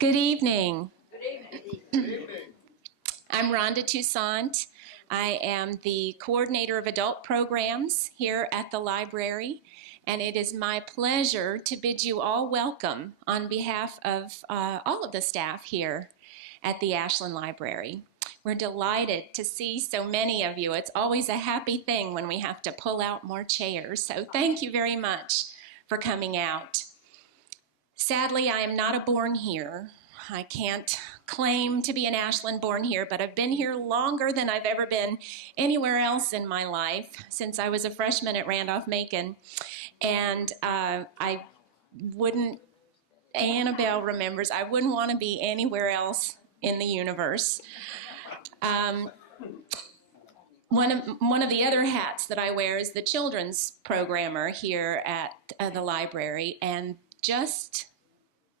Good evening. Good evening. Good evening. I'm Rhonda Toussaint. I am the coordinator of adult programs here at the library, and it is my pleasure to bid you all welcome on behalf of all of the staff here at the Ashland Library. We're delighted to see so many of you. It's always a happy thing when we have to pull out more chairs, so thank you very much for coming out. Sadly, I am not a born here. I can't claim to be an Ashland born here, but I've been here longer than I've ever been anywhere else in my life since I was a freshman at Randolph-Macon. And I wouldn't, Annabelle remembers, I wouldn't want to be anywhere else in the universe. One of the other hats that I wear is the children's programmer here at the library, and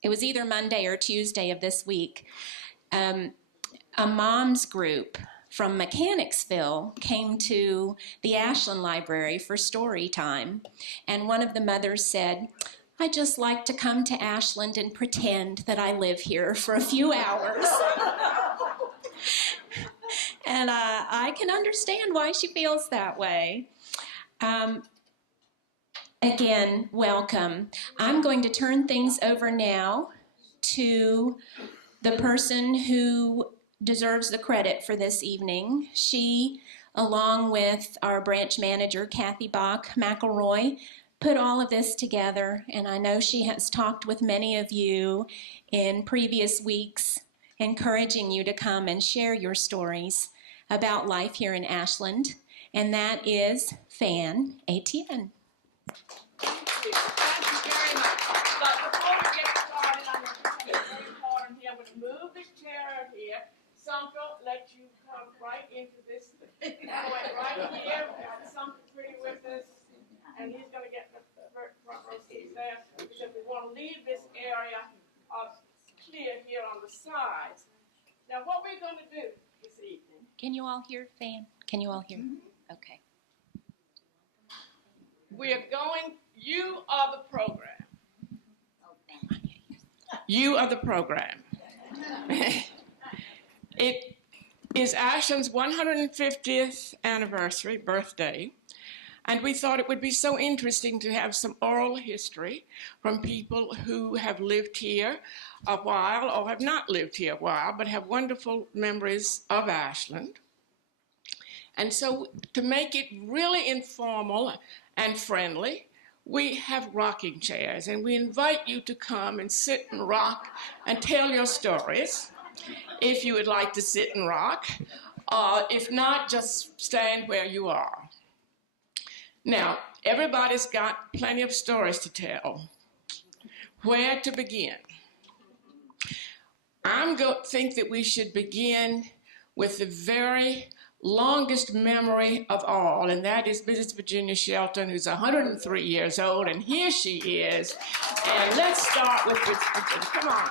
it was either Monday or Tuesday of this week, a mom's group from Mechanicsville came to the Ashland Library for story time, and one of the mothers said, "I just like to come to Ashland and pretend that I live here for a few hours." And I can understand why she feels that way. Again, welcome. I'm going to turn things over now to the person who deserves the credit for this evening. She, along with our branch manager, Kathy Bach McElroy, put all of this together, and I know she has talked with many of you in previous weeks, encouraging you to come and share your stories about life here in Ashland, and that is Fan ATN. Thank you very much. But before we get started, I'm going to do something very important here. I'm going to move this chair out here. Sanko, let you come right into this. Right here. We have something pretty with us. And he's going to get the front row seats there. Because we want to leave this area clear here on the sides. Now, what we're going to do this evening. Can you all hear Fan? Can you all hear? Mm-hmm. Okay. You are the program. You are the program. It is Ashland's 150th anniversary, birthday, and we thought it would be so interesting to have some oral history from people who have lived here a while or have not lived here a while, but have wonderful memories of Ashland. And so to make it really informal and friendly, we have rocking chairs, and we invite you to come and sit and rock and tell your stories, if you would like to sit and rock. If not, just stand where you are. Now, everybody's got plenty of stories to tell. Where to begin? Think that we should begin with the very longest memory of all, and that is Mrs. Virginia Shelton, who's 103 years old, and here she is. And let's start with Mrs. Virginia. Come on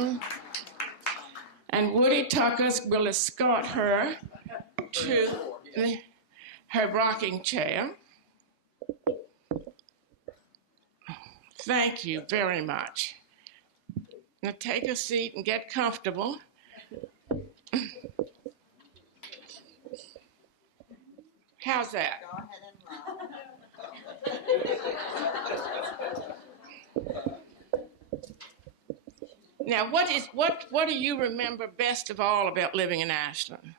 here. And Woody Tucker will escort her to her rocking chair. Thank you very much. Now take a seat and get comfortable. How's that? Go ahead and rock. Now, what do you remember best of all about living in Ashland?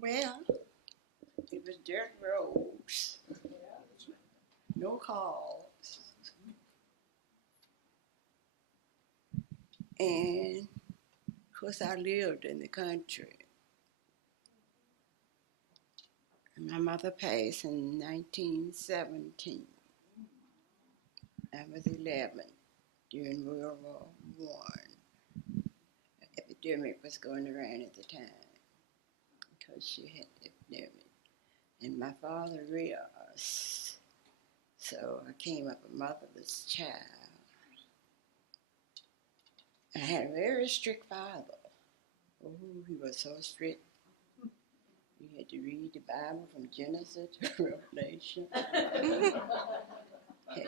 Well, it was dirt roads, no cars, and of course I lived in the country. My mother passed in 1917. I was 11 during World War I. An epidemic was going around at the time because she had the epidemic. And my father realized. So I came up a motherless child. I had a very strict father. Oh, he was so strict. You had to read the Bible from Genesis to Revelation. Had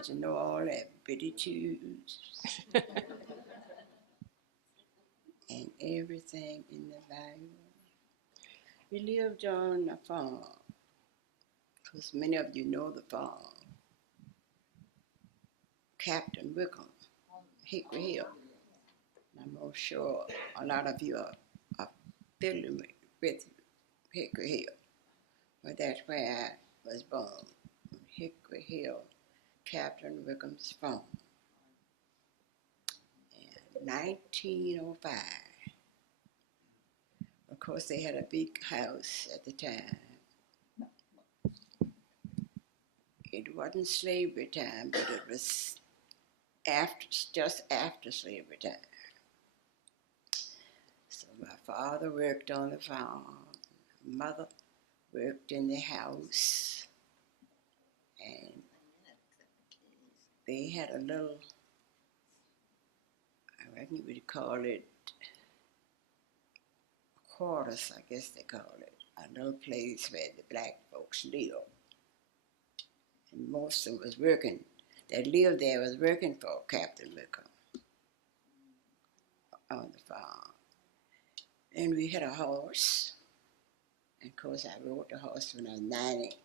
to know all that Beatitudes and everything in the Bible. We lived on a farm, because many of you know the farm. Captain Wickham, Hickory Hill. I'm not sure a lot of you are familiar with Hickory Hill, but that's where I was born, Hickory Hill, Captain Wickham's farm. In 1905, of course, they had a big house at the time. It wasn't slavery time, but it was just after slavery time. So my father worked on the farm, mother worked in the house, and they had a little, I reckon you would call it quarters, I guess they call it, a little place where the black folks lived. And most of them was working, that lived there was working for Captain Wickham on the farm. And we had a horse. And of course, I rode the horse when I was 90.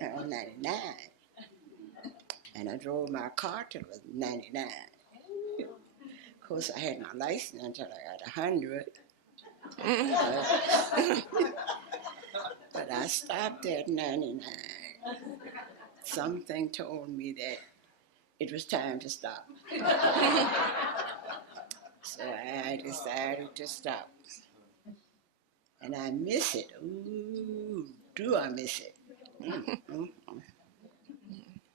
I was 99. And I drove my car till I was 99. Of course, I had my license until I got 100. But I stopped at 99. Something told me that it was time to stop. So I decided to stop. And I miss it. Ooh, do I miss it?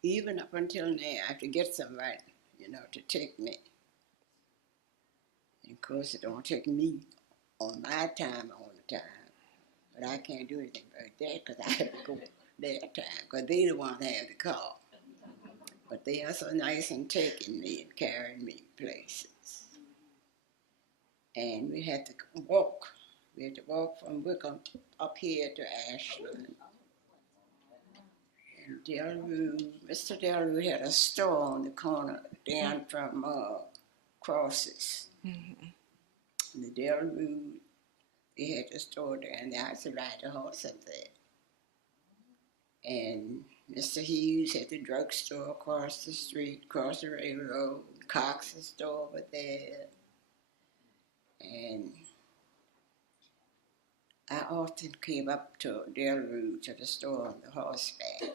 Even up until now, I have to get somebody, to take me. And of course, it don't take me on my time all the time. But I can't do anything about that because I have to go their time because they the one that have the car. But they are so nice in taking me and carrying me places. And we had to walk. We had to walk from Wickham up here to Ashland. And Mr. Delrue had a store on the corner down from Crosses. Mm-hmm. And the Delrue, they had the store there, and I used to ride the horse up there. And Mr. Hughes had the drugstore across the street, across the railroad, Cox's store over there. And I often came up to Delrue to the store on the horseback.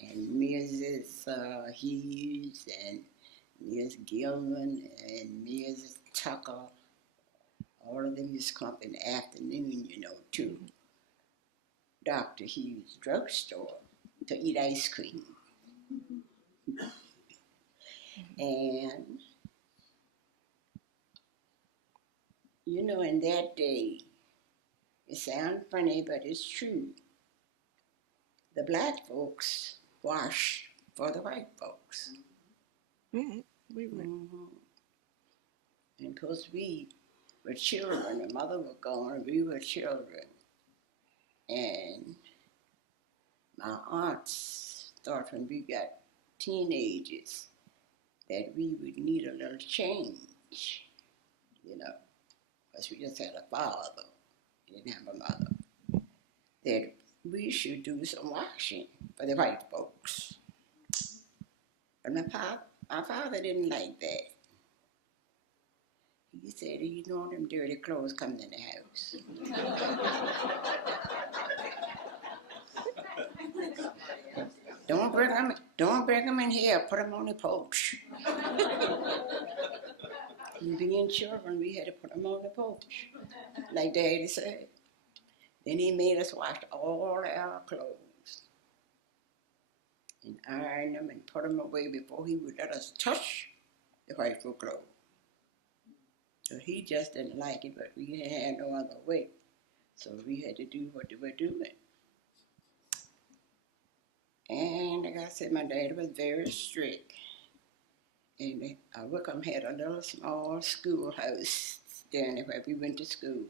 And Mrs. Hughes and Mrs. Gilman and Mrs. Tucker, all of them used to come up in the afternoon, to Dr. Hughes' drugstore to eat ice cream. And, in that day, it sounds funny, but it's true. The black folks washed for the white folks. Mm-hmm. We were. Mm-hmm. And of course, we were children. The mother was gone, we were children. And my aunts thought when we got teenagers that we would need a little change, because we just had a father, we didn't have a mother, that we should do some washing for the white folks. But my father didn't like that. He said, them dirty clothes coming in the house. Don't bring them in here, put them on the porch. And being children, we had to put them on the porch, like Daddy said. Then he made us wash all our clothes and iron them and put them away before he would let us touch the white folk clothes. So he just didn't like it, but we had no other way. So we had to do what they were doing. And like I said, my dad was very strict. And Wickham had a little small schoolhouse down there where we went to school.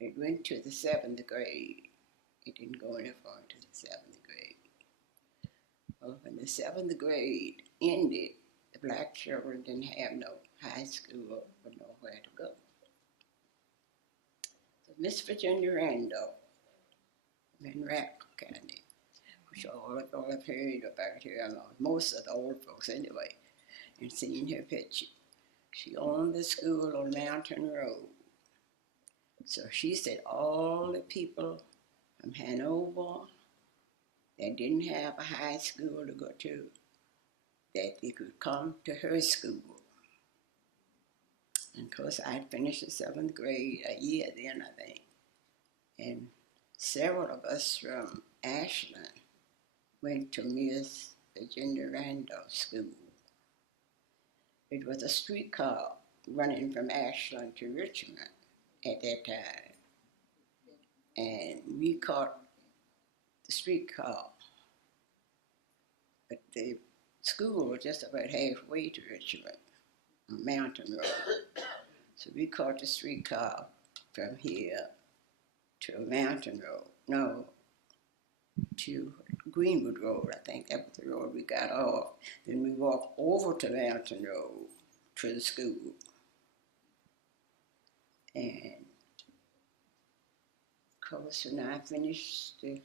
It went to the 7th grade. It didn't go any far to the 7th grade. Well, when the 7th grade ended, the black children didn't have no high school or nowhere to go. So Miss Virginia Randolph in Randolph County, which all I've heard about her, most of the old folks anyway, and seen her picture. She owned the school on Mountain Road. So she said all the people from Hanover that didn't have a high school to go to, that they could come to her school. And of course, I finished the 7th grade a year then, I think. And several of us from Ashland went to Miss Virginia Randolph School. It was a streetcar running from Ashland to Richmond at that time. And we caught the streetcar. But the school was just about halfway to Richmond on Mountain Road. So we caught the streetcar from here to Mountain Road. No, to Greenwood Road, I think that was the road we got off. Then we walked over to Mountain Road to the school. And of course, when I finished the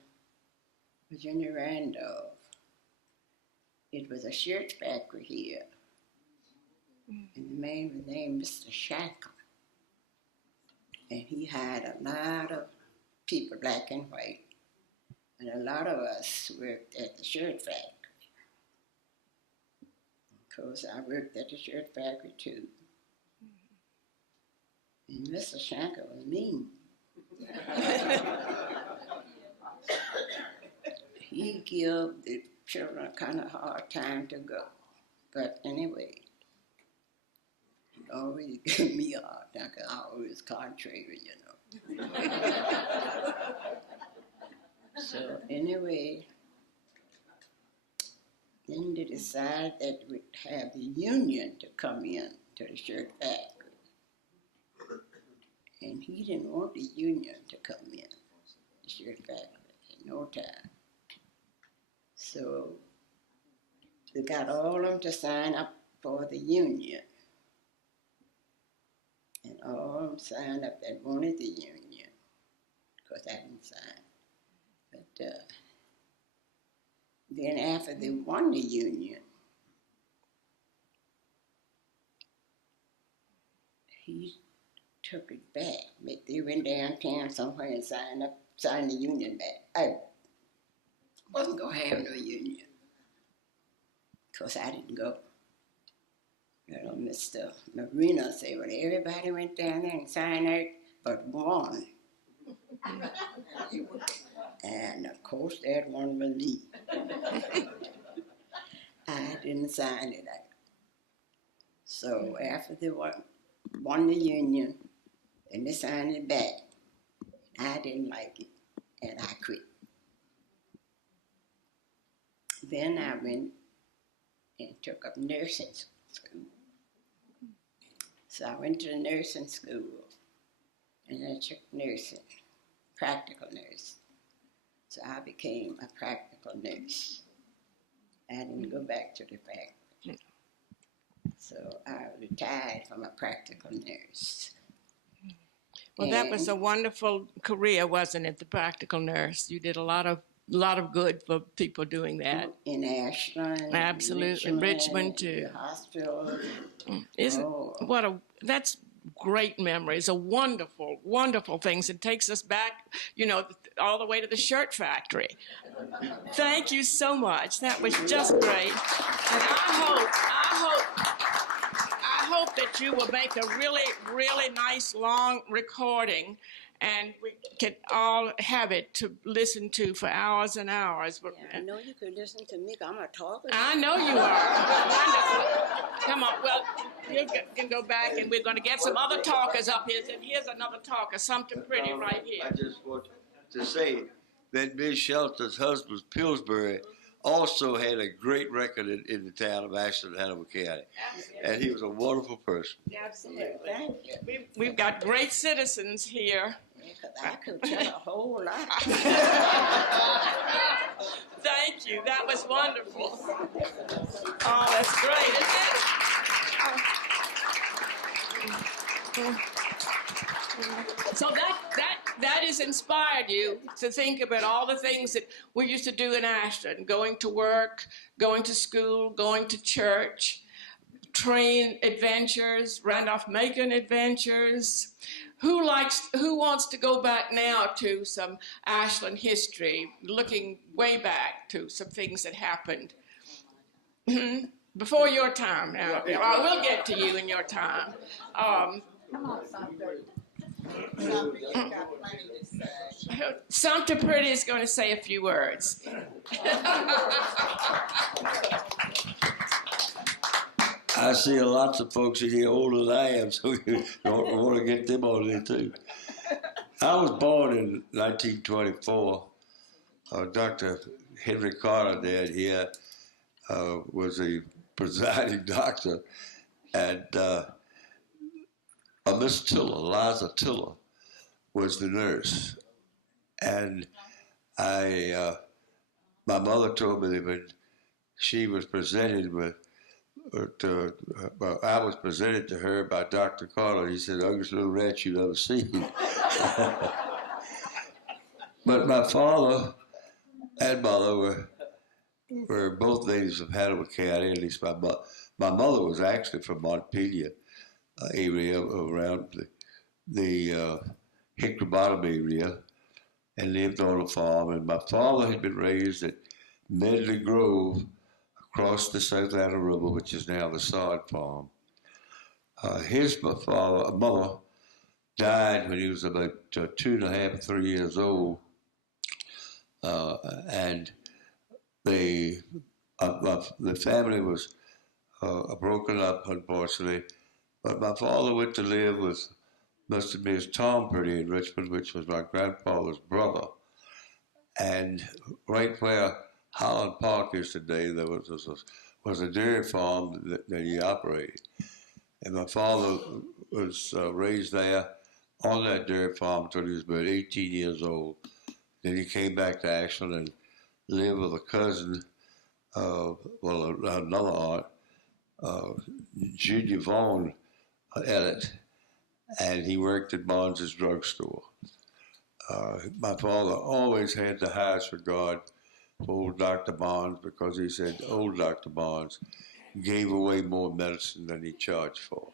Virginia Randolph, it was a shirt factory here. And the man was named Mr. Shackle. And he had a lot of people, black and white. And a lot of us worked at the shirt factory. Of course, I worked at the shirt factory too. And Mr. Shackle was mean. He gave the children a kind of hard time to go. But anyway, he always gave me a hard time because I was contrary, you know. So anyway, then they decided that we'd have the union to come in to the shirt factory. And he didn't want the union to come in, the shirt factory, at no time. So they got all of them to sign up for the union. And all of them signed up that wanted the union. Of course, I didn't sign. But then after they won the union, he took it back. They went downtown somewhere and signed the union back. I wasn't going to have no union. Of course, I didn't go. You know, Mr. Marina said, well, everybody went down there and signed out but one. And of course, that one was me. I didn't sign it out. So after they won the union, and they signed it back, I didn't like it, and I quit. Then I went and took up nursing school. So I went to the nursing school, and I took nursing, practical nurse. So I became a practical nurse. I didn't go back to the factory. So I retired from a practical nurse. Well, that was a wonderful career, wasn't it? The practical nurse. You did a lot of good for people doing that. In Ashland. Absolutely, Richmond too. The hospital. That's great memories. A wonderful, wonderful things. It takes us back, all the way to the shirt factory. Thank you so much. That was just great. And I hope that you will make a really, really nice long recording, and we can all have it to listen to for hours and hours. Yeah, I know you could listen to me. I'm a talker. I know you are. Wonderful. Come on. Well, you can go back, and we're going to get some other talkers up here. And here's another talker, something pretty right here. I just want to say that Miss Shelter's husband, Pillsbury, also had a great record in the town of Ashland, Hannibal County. Absolutely. And he was a wonderful person. Absolutely. Thank you. We've got great citizens here. Because I could tell a whole lot. Thank you. That was wonderful. Oh, that's great, isn't it? So that has inspired you to think about all the things that we used to do in Ashland, going to work, going to school, going to church, train adventures, Randolph-Macon adventures. Who wants to go back now to some Ashland history, looking way back to some things that happened before your time? Now, I will get to you in your time. Sumter Pretty is going to say a few words. I see lots of folks in here older than I am, so you want to get them on there too. I was born in 1924. Dr. Henry Carter dad here was a presiding doctor, and Miss Tiller, Liza Tiller, was the nurse. And my mother told me that when she was presented with, I was presented to her by Dr. Carter. He said, "Ugliest little rat you've ever seen." But my father and mother were both natives of Hannibal County. At least my mother was actually from Montpelier area around the Hickory Bottom area, and lived on a farm. And my father had been raised at Medley Grove, across the South Ashland River, which is now the Sod Farm. His mother died when he was about 2.5, 3 years old, and the family was broken up, unfortunately. But my father went to live with Mr. and Miss Tom Purdy in Richmond, which was my grandfather's brother. And right where Holland Park is today, there was a dairy farm that he operated. And my father was raised there on that dairy farm until he was about 18 years old. Then he came back to Ashland and lived with a cousin, another aunt, Junior Vaughn Elliott, and he worked at Barnes' drugstore. My father always had the highest regard for old Dr. Barnes, because he said old Dr. Barnes gave away more medicine than he charged for.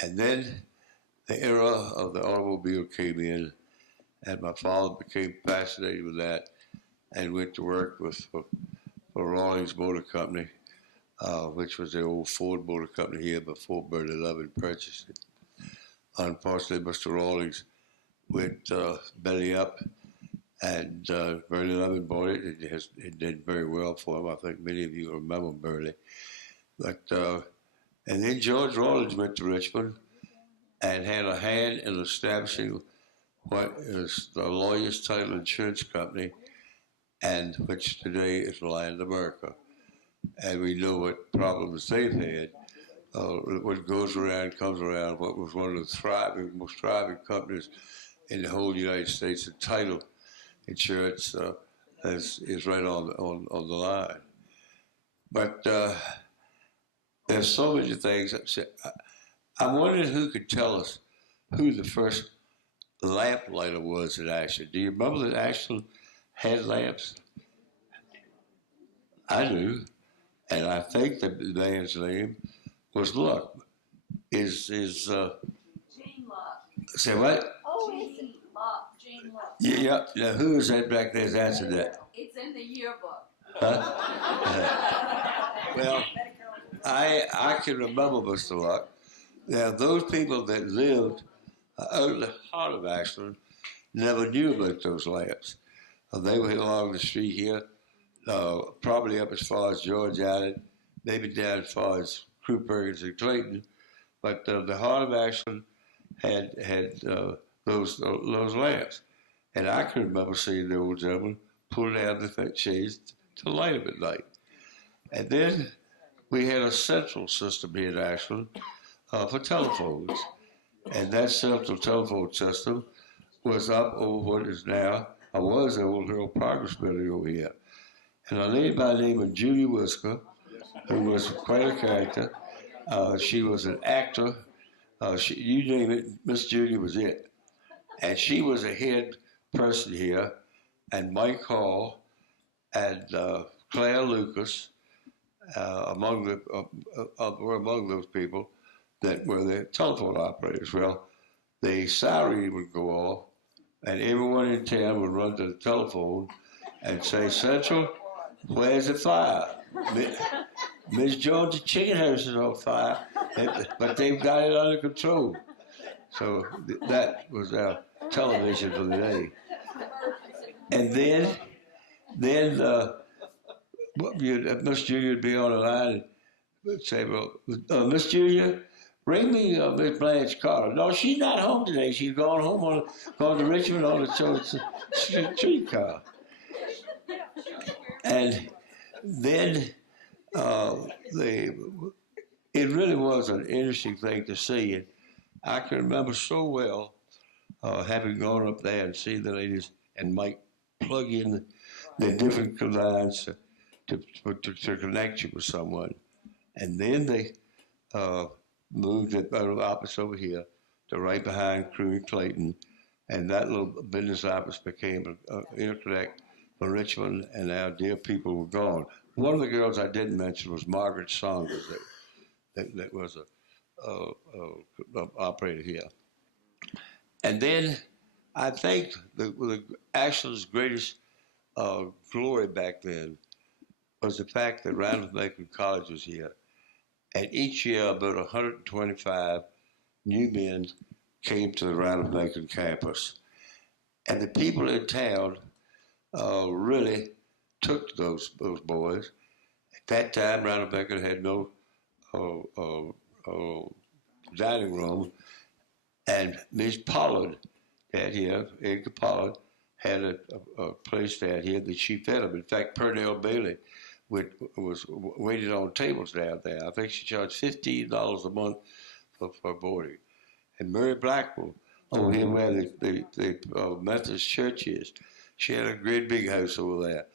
And then the era of the automobile came in, and my father became fascinated with that and went to work for Rawlings Motor Company, which was the old Ford Motor Company here before Bernie Lovin purchased it. Unfortunately, Mr. Rawlings went belly up, and Bernie Lovin bought it. It did very well for him. I think many of you remember Bernie. But and then George Rawlings went to Richmond and had a hand in establishing what is the Lawyers Title Insurance Company, and which today is Land America. And we know what problems they've had. What goes around comes around. What was one of the most thriving companies in the whole United States, the title insurance is right on the line. But there's so many things. I'm wondering who could tell us who the first lamplighter was in Ashland. Do you remember that Ashland had lamps? I do. And I think the man's name was Luck. Jane Luck. Say what? Oh, it's Luck, Jane Luck. Yeah. Now, who is that back there that's answered that? It's in the yearbook. Huh? Well, I can remember Mr. Luck. Now, those people that lived out in the heart of Ashland never knew about those lamps. They were along the street here, probably up as far as George Allen, maybe down as far as Crew Perkins and Clayton. But the heart of Ashland had those lamps. And I can remember seeing the old gentleman pull down the shades to light them at night. And then we had a central system here in Ashland for telephones. And that central telephone system was up over what is now, or was the Old Hill Progress Building over here. And a lady by the name of Judy Whisker, who was quite a character, she was an actor. You name it, Miss Judy was it. And she was a head person here, and Mike Hall and Claire Lucas were among those people that were the telephone operators. Well, the siren would go off, and everyone in town would run to the telephone and say, Central, where's the fire? Miss Jones' chicken house is on fire, but they've got it under control. So that was our television for the day. And then Miss Julia would be on the line and would say, well, Miss Julia, bring me Miss Blanche Carter. No, she's not home today. She's gone home gone to Richmond on the streetcar. And then it really was an interesting thing to see. And I can remember so well having gone up there and seen the ladies and Mike plug in the different lines to connect you with someone. And then they moved the office over here to right behind Crew and Clayton. And that little business office became an interconnect for Richmond, and our dear people were gone. One of the girls I didn't mention was Margaret Saunders, that was a operator here. And then I think the Ashland's greatest glory back then was the fact that Randolph-Macon College was here. And each year, about 125 new men came to the Randolph-Macon campus. And the people in town really took to those boys. At that time, Randolph-Macon had no dining room. And Miss Pollard had here, Edgar Pollard, had a place down here that she fed them. In fact, Purnell Bailey was waited on tables down there. I think she charged $15 a month for boarding. And Mary Blackwell, over here where the Methodist church is, she had a great big house over there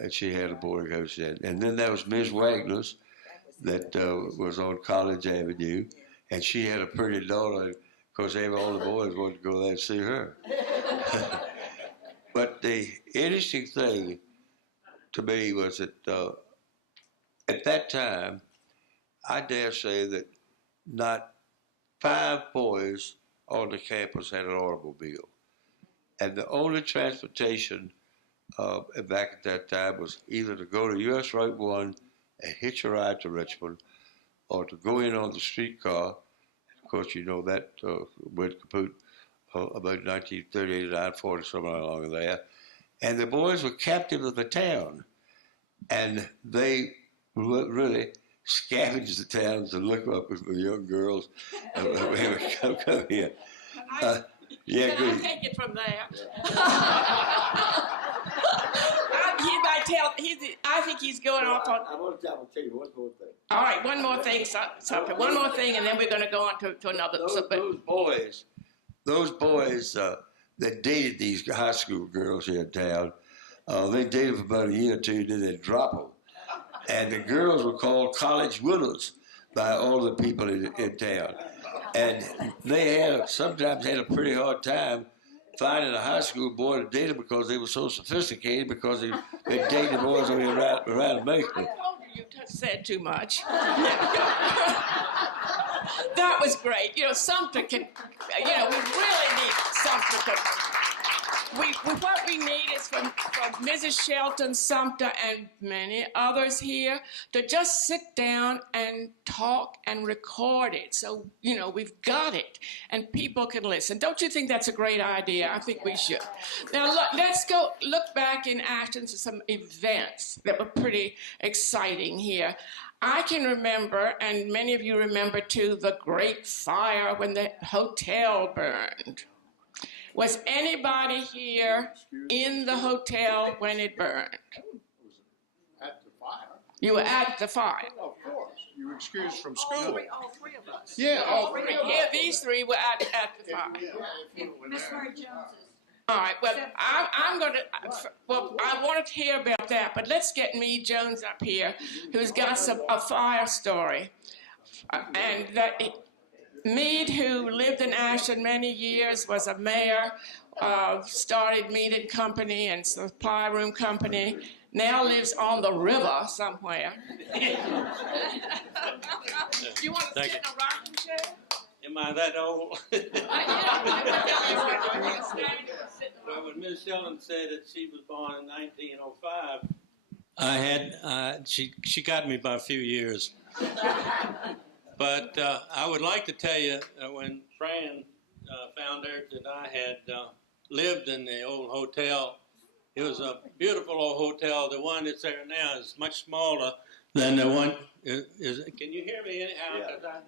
and she had a boarding house in. And then there was Miss Wagner's that was on College Avenue, and she had a pretty daughter because all the boys wanted to go there and see her. But the interesting thing to me was that at that time, I dare say that not 5 boys on the campus had an automobile. And the only transportation back at that time was either to go to US Route 1 and hitch a ride to Richmond, or to go in on the streetcar. Of course, you know that went kaput about 1938, 1940, somewhere along there. And the boys were captive of the town. And they really scavenged the towns to look up with the young girls and come here. Yeah, Can I take it from there? He might tell. I think he's going off on. I want to tell you one more thing. All right, one more thing, something. One more thing, and then we're going to go on to another. Those boys that dated these high school girls here in town, they dated for about a year or two, then they'd drop them. And the girls were called college widows by all the people in town. And they sometimes had a pretty hard time finding a high school boy to date them because they were so sophisticated, because they dated boys over here around Macon. I told you said too much. That was great. You know, Sumter can, we really need Sumter. What we need is from Mrs. Shelton, Sumter, and many others here to just sit down and talk and record it. So, we've got it, and people can listen. Don't you think that's a great idea? I think we should. Now, let's look back in Ashland to some events that were pretty exciting here. I can remember, and many of you remember too, the Great Fire when the hotel burned. Was anybody here in the hotel when it burned? You were at the fire. Of course. You were excused from school. All three of us. Yeah, all three of Here, us. these three were at the fire. Miss Mary Jones's. All right, well, I'm going to, well, I wanted to hear about that, but let's get Meade Jones up here, who's got a fire story. And that Meade, who lived in Ashland many years, was a mayor, started Meade and Company and Supply Room Company, now lives on the river somewhere. Do you want to sit in a rocking chair? Am I that old? Well, when Miss Sheldon said that she was born in 1905, I had she got me by a few years. But I would like to tell you when Fran found out that I had lived in the old hotel. It was a beautiful old hotel. The one that's there now is much smaller than the one. Can you hear me anyhow? Yeah. No,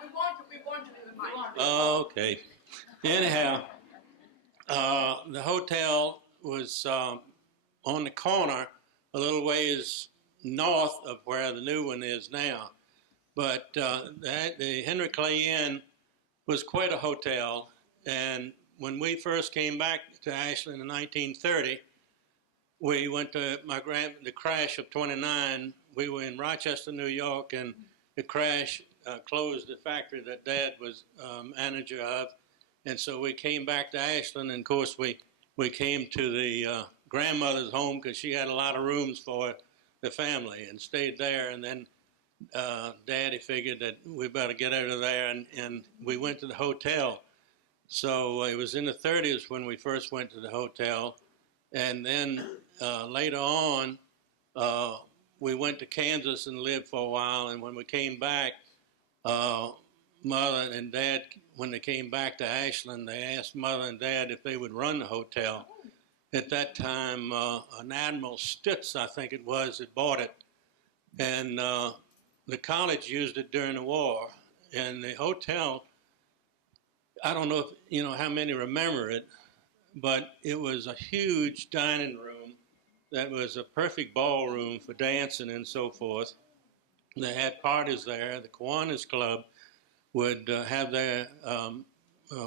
we want you in the mic. Oh, okay. Anyhow, the hotel was on the corner a little ways north of where the new one is now. But the Henry Clay Inn was quite a hotel. And when we first came back to Ashland in 1930, we went to the crash of 29. We were in Rochester, New York, and the crash closed the factory that Dad was manager of. And so we came back to Ashland, and of course we came to the grandmother's home because she had a lot of rooms for the family and stayed there. And then Daddy figured that we better get out of there, and we went to the hotel. So it was in the 30s when we first went to the hotel. And then later on, we went to Kansas and lived for a while. And when we came back, Mother and Dad, when they came back to Ashland, they asked Mother and Dad if they would run the hotel. At that time, an Admiral Stutz, I think it was, had bought it. And the college used it during the war. And the hotel, I don't know if, you know, how many remember it, but it was a huge dining room that was a perfect ballroom for dancing and so forth. They had parties there. The Kiwanis Club would have their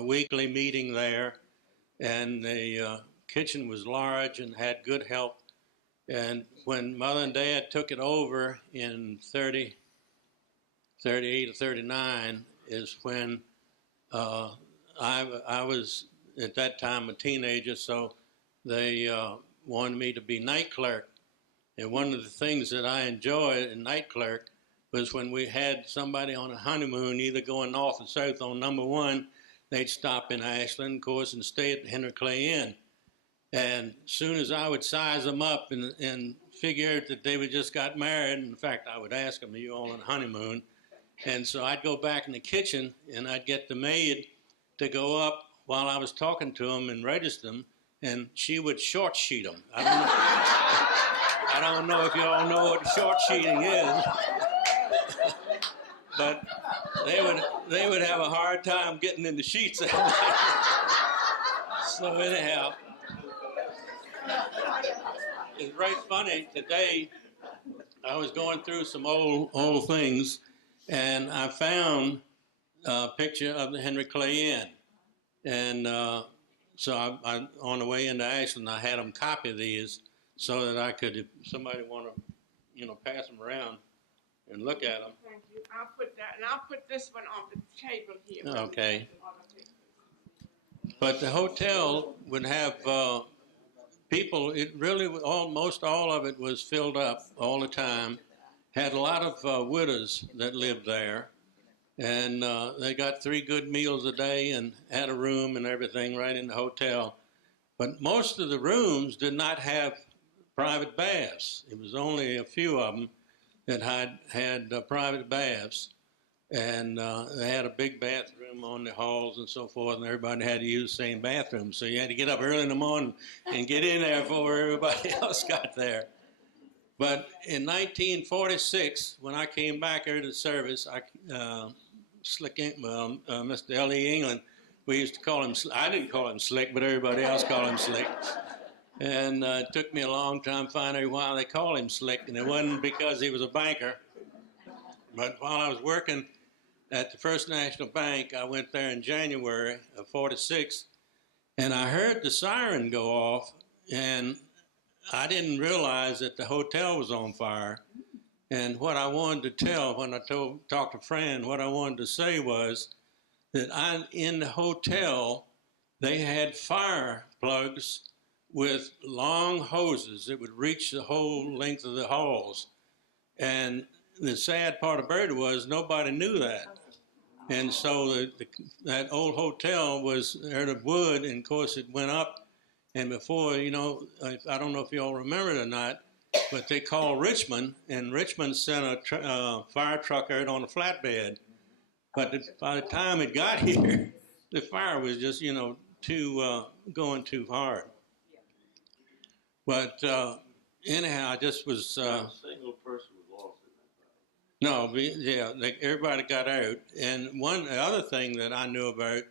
weekly meeting there, and the kitchen was large and had good help. And when Mother and Dad took it over in 38 or 39 is when I was at that time a teenager, so they wanted me to be night clerk. And one of the things that I enjoyed in night clerk was when we had somebody on a honeymoon, either going north or south on number one, they'd stop in Ashland, of course, and stay at the Henry Clay Inn. And as soon as I would size them up and figure out that they would just got married, in fact, I would ask them, are you all on a honeymoon? And so I'd go back in the kitchen and I'd get the maid to go up while I was talking to them and register them, and she would short sheet them. I don't know if you all know what short sheeting is, but they would have a hard time getting in the sheets. So anyhow, it's right funny. Today, I was going through some old things, and I found a picture of the Henry Clay Inn. And so I, on the way into Ashland, I had them copy these so that I could, if somebody want to, you know, pass them around and look at them. Thank you. I'll put that, and I'll put this one on the table here. Okay. But the hotel would have people, it really, almost all of it was filled up all the time. Had a lot of widows that lived there. And they got 3 good meals a day and had a room and everything right in the hotel. But most of the rooms did not have private baths. It was only a few of them that had private baths. And they had a big bathroom on the halls and so forth, and everybody had to use the same bathroom. So you had to get up early in the morning and get in there before everybody else got there. But in 1946, when I came back here to the service, Mr. L.E. England, we used to call him, I didn't call him Slick, but everybody else called him Slick. And it took me a long time finding out why they called him Slick, and it wasn't because he was a banker. But while I was working at the First National Bank, I went there in January of '46, and I heard the siren go off, and I didn't realize that the hotel was on fire. And what I wanted to tell, when I talked to Fran, what I wanted to say was that in the hotel, they had fire plugs with long hoses that would reach the whole length of the halls. And the sad part about it was nobody knew that. And so that old hotel was out of wood, and of course it went up. And before, you know, I don't know if you all remember it or not, but they called Richmond, and Richmond sent a fire truck out on a flatbed. But by the time it got here, the fire was just, you know, going too hard. But anyhow, I just was. Not a single person was lost in that fire. No, everybody got out. And the other thing that I knew about,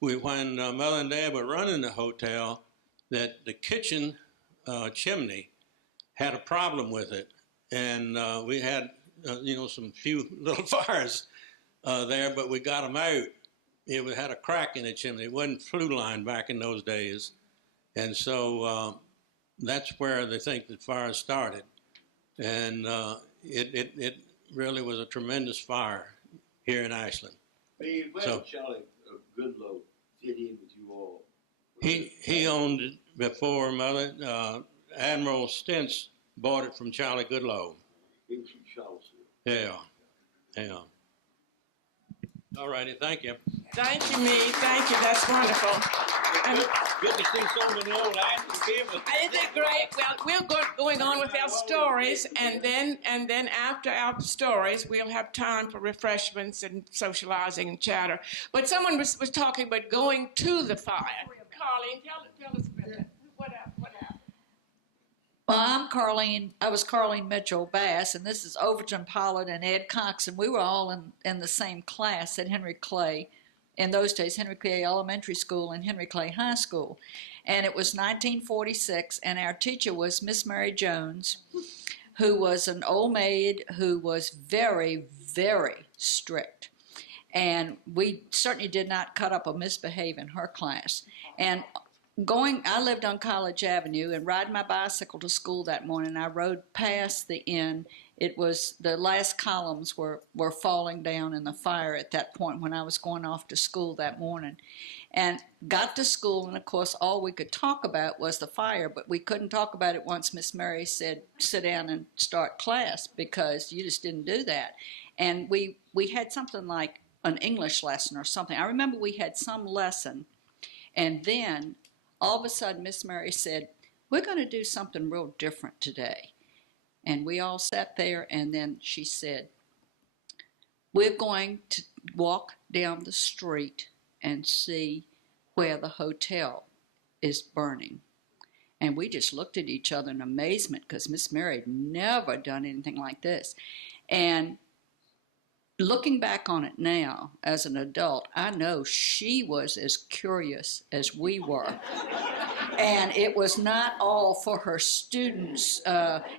when Mother and Dad were running the hotel, that the kitchen chimney had a problem with it, and we had you know, some few little fires there, but we got them out. It had a crack in the chimney. It wasn't flue line back in those days, and so that's where they think the fire started. And it really was a tremendous fire here in Ashland. Hey, where did Charlie Goodloe fit in with you all? He owned it before Mother. Admiral Stentz bought it from Charlie Goodloe. He was from Charlottesville. Yeah. All righty, thank you. Thank you, Mee. Thank you. That's wonderful. And Good to see so many old active people. isn't it great? Well, we're going on with our stories, and then after our stories, we'll have time for refreshments and socializing and chatter. But someone was talking about going to the fire. Carlene, tell us about that. What happened? Well, I'm Carlene. I was Carlene Mitchell Bass, and this is Overton Pollard and Ed Cox, and we were all in the same class at Henry Clay. In those days, Henry Clay Elementary School and Henry Clay High School. And it was 1946, and our teacher was Miss Mary Jones, who was an old maid who was very, very strict. And we certainly did not cut up or misbehave in her class. And I lived on College Avenue, and riding my bicycle to school that morning, I rode past the inn. It was, the last columns were falling down in the fire at that point when I was going off to school that morning. And got to school, and of course all we could talk about was the fire, but we couldn't talk about it once Miss Mary said, sit down and start class, because you just didn't do that. And we had something like an English lesson or something. I remember we had some lesson, and then all of a sudden Miss Mary said, we're going to do something real different today. And we all sat there, and then she said, we're going to walk down the street and see where the hotel is burning. And we just looked at each other in amazement, because Miss Mary had never done anything like this. And looking back on it now as an adult, I know she was as curious as we were. And it was not all for her students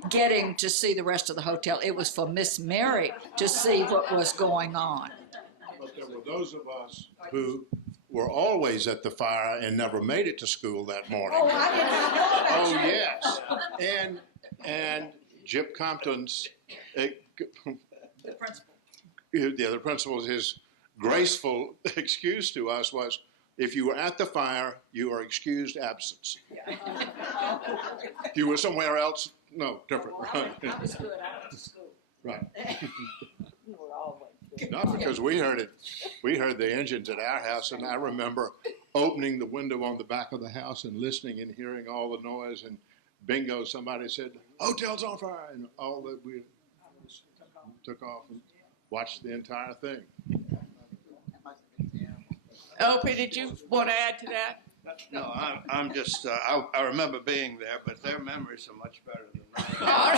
getting to see the rest of the hotel. It was for Miss Mary to see what was going on. But there were those of us who were always at the fire and never made it to school that morning. Oh, I did not know about yes. And Jip Compton's, the principal. the principal's, his graceful excuse to us was, if you were at the fire, you are excused absence. If you were somewhere else, no, different. I was good. I went to school. Right. You were always good. Not because we heard it. We heard the engines at our house, and I remember opening the window on the back of the house and listening and hearing all the noise, and bingo, somebody said, hotel's on fire, and all that we took off and watched the entire thing. Opie, did you want to add to that? No, I'm just, I remember being there, but their memories are much better than mine.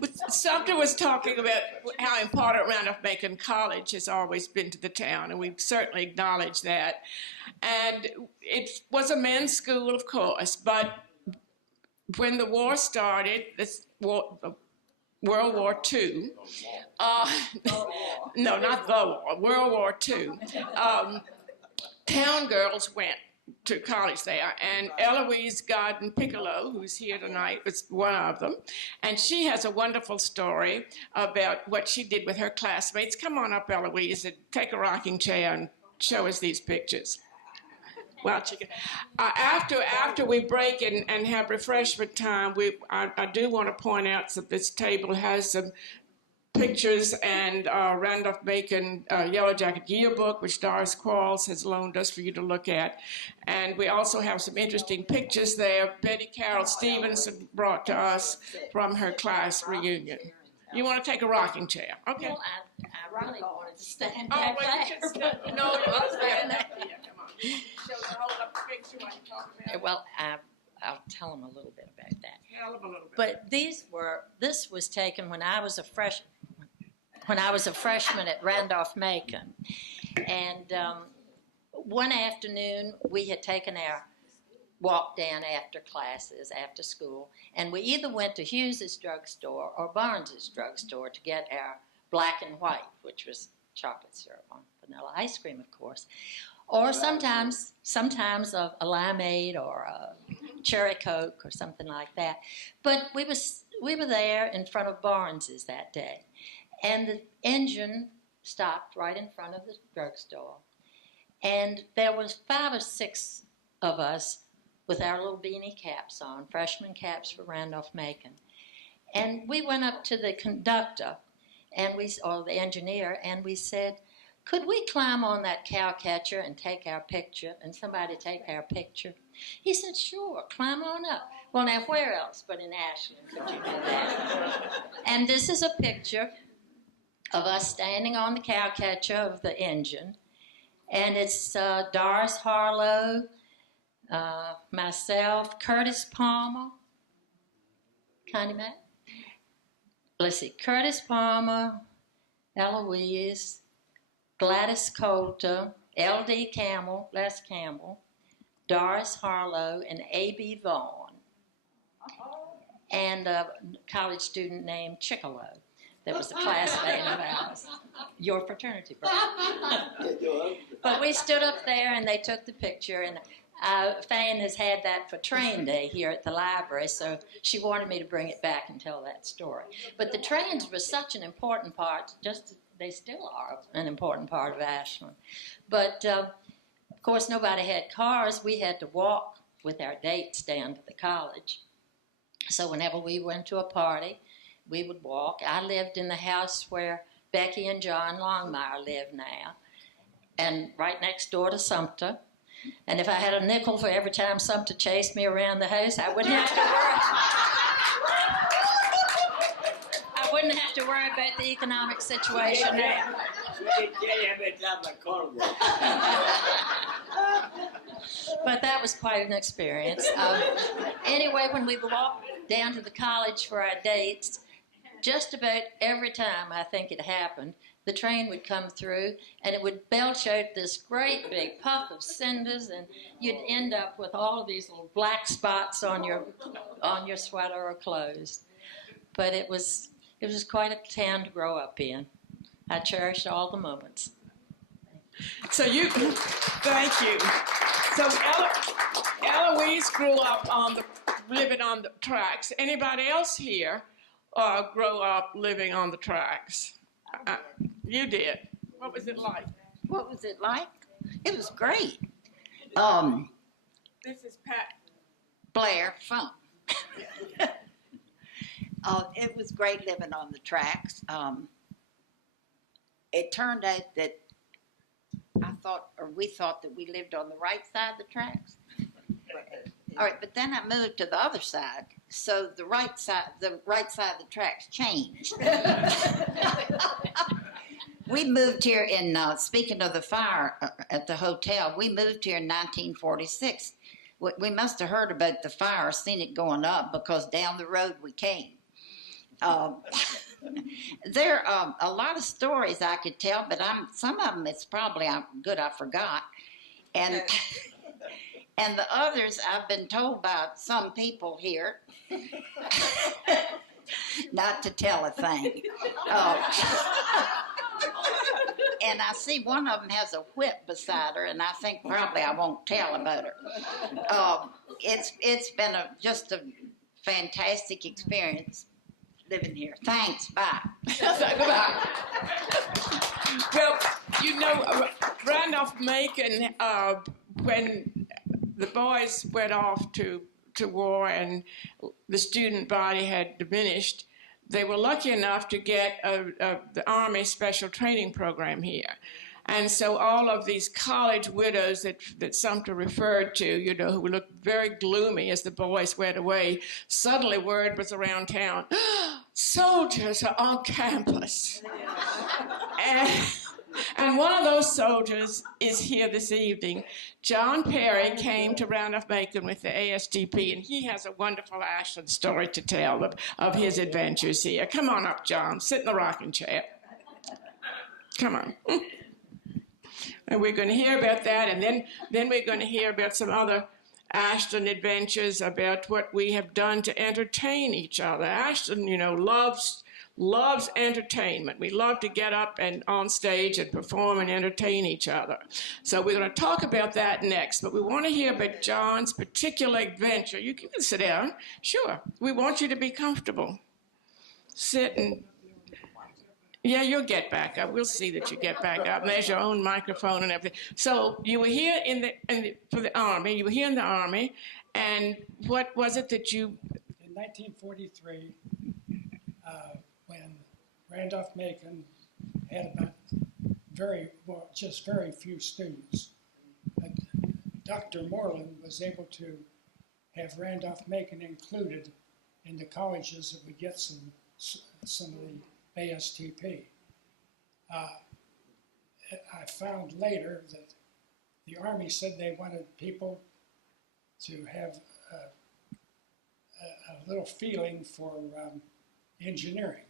But Sumter was talking about how important Randolph-Macon College has always been to the town, and we certainly acknowledge that. And it was a men's school, of course, but when the war started, World War II, no, not the war, World War II, town girls went to college there, and Eloise Godden Piccolo, who's here tonight, was one of them, and she has a wonderful story about what she did with her classmates. Come on up, Eloise, and take a rocking chair and show us these pictures. Well, after we break and have refreshment time, I do want to point out that this table has some pictures and Randolph-Macon Yellow Jacket Yearbook, which Doris Qualls has loaned us for you to look at. And we also have some interesting pictures there Betty Carol Stevenson brought to us from her class reunion. You want to take a rocking chair? Okay. Well, I really wanted to stand Oh, back wait, there. you can stand. No, you want to stand there. Yeah, come on. Hold up the picture while you talk about it. Well, I'll tell them a little bit about that. Tell them a little bit. But this was taken when I was a freshman at Randolph-Macon. And one afternoon, we had taken our walk down after classes, after school, and we either went to Hughes's drugstore or Barnes's drugstore to get our black and white, which was chocolate syrup on vanilla ice cream, of course, or sometimes a limeade or a cherry Coke or something like that. But we were there in front of Barnes's that day, and the engine stopped right in front of the drugstore, and there was 5 or 6 of us with our little beanie caps on, freshman caps for Randolph-Macon. And we went up to the conductor, or the engineer, and we said, could we climb on that cow catcher and take our picture, and somebody take our picture? He said, sure, climb on up. Well, now, where else but in Ashland could you do that? And this is a picture of us standing on the cow catcher of the engine, and it's Doris Harlow, myself, Curtis Palmer, Connie Mac. Let's see, Curtis Palmer, Eloise, Gladys Coulter, L.D. Campbell, Les Campbell, Doris Harlow, and A.B. Vaughn, and a college student named Chickalo. That was a classmate of ours, your fraternity brother. But we stood up there and they took the picture, and Fan has had that for train day here at the library, so she wanted me to bring it back and tell that story. But the trains were such an important part, they still are an important part of Ashland. But, of course, nobody had cars. We had to walk with our dates down to the college. So whenever we went to a party, we would walk. I lived in the house where Becky and John Longmire live now, and right next door to Sumter. And if I had a nickel for every time Sumter chased me around the house, I wouldn't have to worry. I wouldn't have to worry about the economic situation now. But that was quite an experience. Anyway, when we walked down to the college for our dates, just about every time I think it happened, the train would come through and it would belch out this great big puff of cinders, and you'd end up with all of these little black spots on your sweater or clothes. But it was quite a town to grow up in. I cherished all the moments. So thank you. So Eloise grew up living on the tracks. Anybody else here grow up living on the tracks? You did. What was it like? What was it like? It was great. This is Pat Blair Funk. It was great living on the tracks. It turned out that we thought that we lived on the right side of the tracks. All right, but then I moved to the other side, so the right side of the tracks changed. We moved here speaking of the fire at the hotel, we moved here in 1946. we must have heard about the fire, seen it going up, because down the road we came. There are a lot of stories I could tell, but some of them it's probably good I forgot, and and the others I've been told by some people here not to tell a thing. And I see one of them has a whip beside her, and I think probably I won't tell about her. It's been just a fantastic experience living here. Thanks. Bye. Goodbye. Well, you know, Randolph-Macon, when the boys went off to war and the student body had diminished, they were lucky enough to get the Army Special Training Program here. And so all of these college widows that Sumter referred to, you know, who looked very gloomy as the boys went away, suddenly word was around town, soldiers are on campus. And one of those soldiers is here this evening. John Perry came to Randolph-Macon with the ASTP, and he has a wonderful Ashland story to tell of his adventures here. Come on up, John. Sit in the rocking chair. Come on. And we're going to hear about that, and then we're going to hear about some other Ashland adventures, about what we have done to entertain each other. Ashland, you know, loves entertainment. We love to get up and on stage and perform and entertain each other. So we're going to talk about that next, but we want to hear about John's particular adventure. You can sit down. Sure. We want you to be comfortable. Sit and... Yeah, you'll get back up. We'll see that you get back up. And there's your own microphone and everything. So you were here for the Army. You were here in the Army, and what was it that you... In 1943, when Randolph-Macon had about just very few students, but Dr. Moreland was able to have Randolph-Macon included in the colleges that would get some of the ASTP. I found later that the Army said they wanted people to have a little feeling for engineering.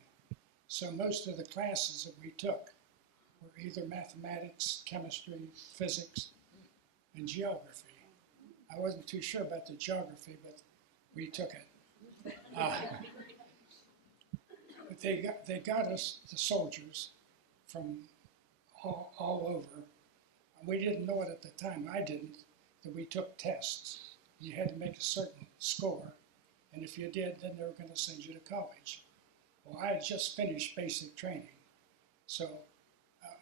So most of the classes that we took were either mathematics, chemistry, physics, and geography. I wasn't too sure about the geography, but we took it. But they got us, the soldiers, from all over. And we didn't know it at the time, I didn't, that we took tests. You had to make a certain score, and if you did, then they were going to send you to college. Well, I had just finished basic training. So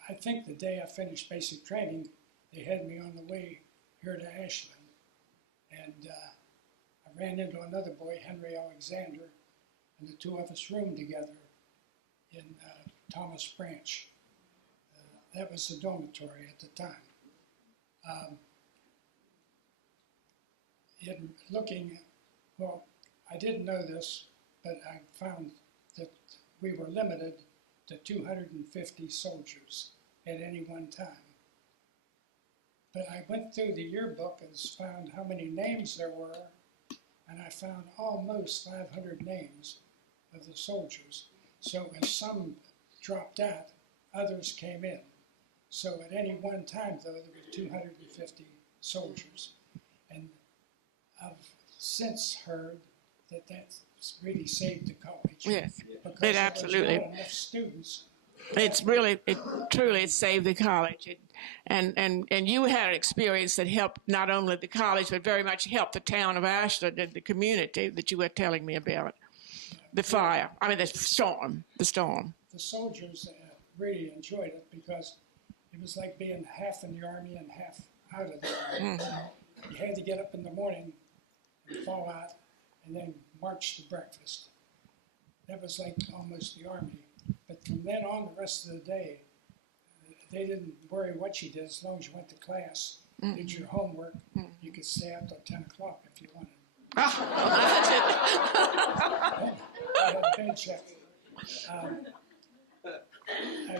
I think the day I finished basic training, they had me on the way here to Ashland. And I ran into another boy, Henry Alexander, and the two of us roomed together in Thomas Branch. That was the dormitory at the time. In looking, well, I didn't know this, but I found that we were limited to 250 soldiers at any one time. But I went through the yearbook and found how many names there were, and I found almost 500 names of the soldiers. So as some dropped out, others came in. So at any one time, though, there were 250 soldiers. And I've since heard that that's really saved the college. Yes, because it absolutely. there was not enough students. It's really, truly saved the college. And you had an experience that helped not only the college, but very much helped the town of Ashland and the community that you were telling me about. The fire, the storm. The soldiers really enjoyed it because it was like being half in the Army and half out of the Army. You had to get up in the morning and fall out and then march to breakfast. That was like almost the Army. But from then on, the rest of the day, they didn't worry what you did as long as you went to class, did your homework. You could stay out till 10 o'clock if you wanted. I had a pen check. I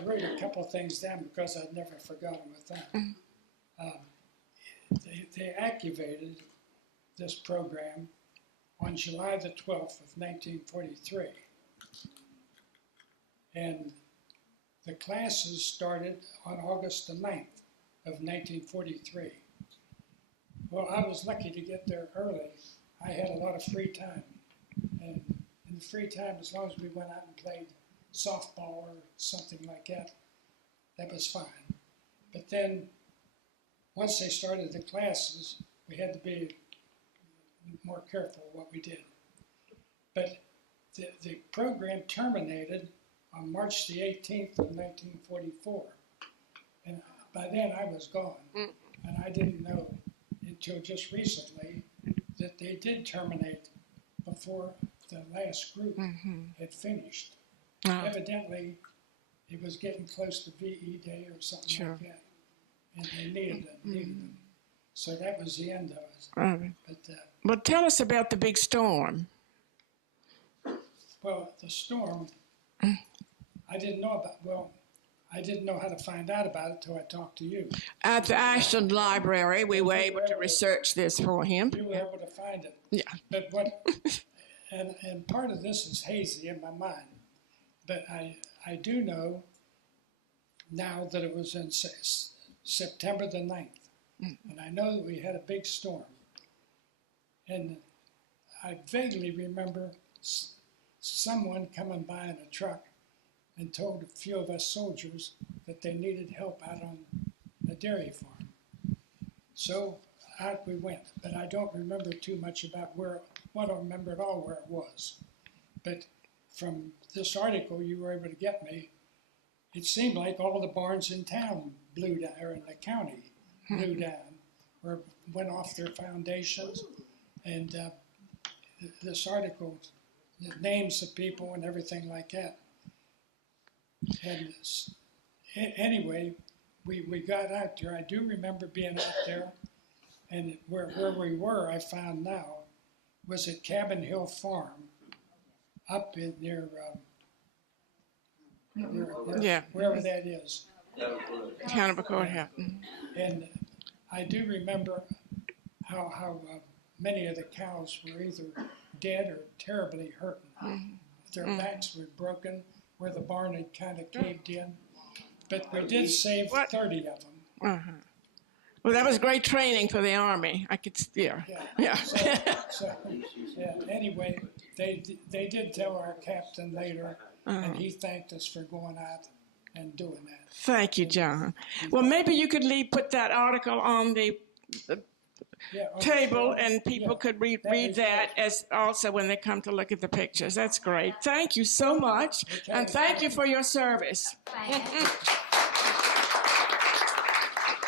wrote a couple of things down because I'd never forgotten a thing. They activated this program on July the 12th of 1943. And the classes started on August the 9th of 1943. Well, I was lucky to get there early. I had a lot of free time. And in the free time, as long as we went out and played softball or something like that, that was fine. But then, once they started the classes, we had to be more careful what we did. But the program terminated on March the 18th of 1944. And by then I was gone. And I didn't know until just recently that they did terminate before the last group had finished. Evidently, it was getting close to VE Day or something like that. And they needed them. So that was the end of it. But, well, tell us about the big storm. well, the storm, I didn't know about. Well, I didn't know how to find out about it till I talked to you. At the Ashland Library, we were able to research this for him. You were able to find it. Yeah. But what, and part of this is hazy in my mind, but I do know now that it was in September the 9th. And I know that we had a big storm. And I vaguely remember someone coming by in a truck and told a few of us soldiers that they needed help out on the dairy farm. So out we went, but I don't remember too much about I don't remember at all where it was. But from this article you were able to get me, it seemed like all the barns in town blew down, or in the county blew down, or went off their foundations. And this article, the names of people and everything like that. And anyway, we got out there. I do remember being out there, and where we were, I found now, was at Cabin Hill Farm, up in near wherever that is. Hannibal Courthouse. And I do remember how many of the cows were either dead or terribly hurting. Their backs were broken, where the barn had kind of caved in. But we did save 30 of them. Well, that was great training for the Army. I could, yeah. Anyway, they did tell our captain later, and he thanked us for going out and doing that. Thank you, John. Well, maybe you could put that article on the table, and people could read that as also when they come to look at the pictures. That's great. Thank you so much, and thank you for your service.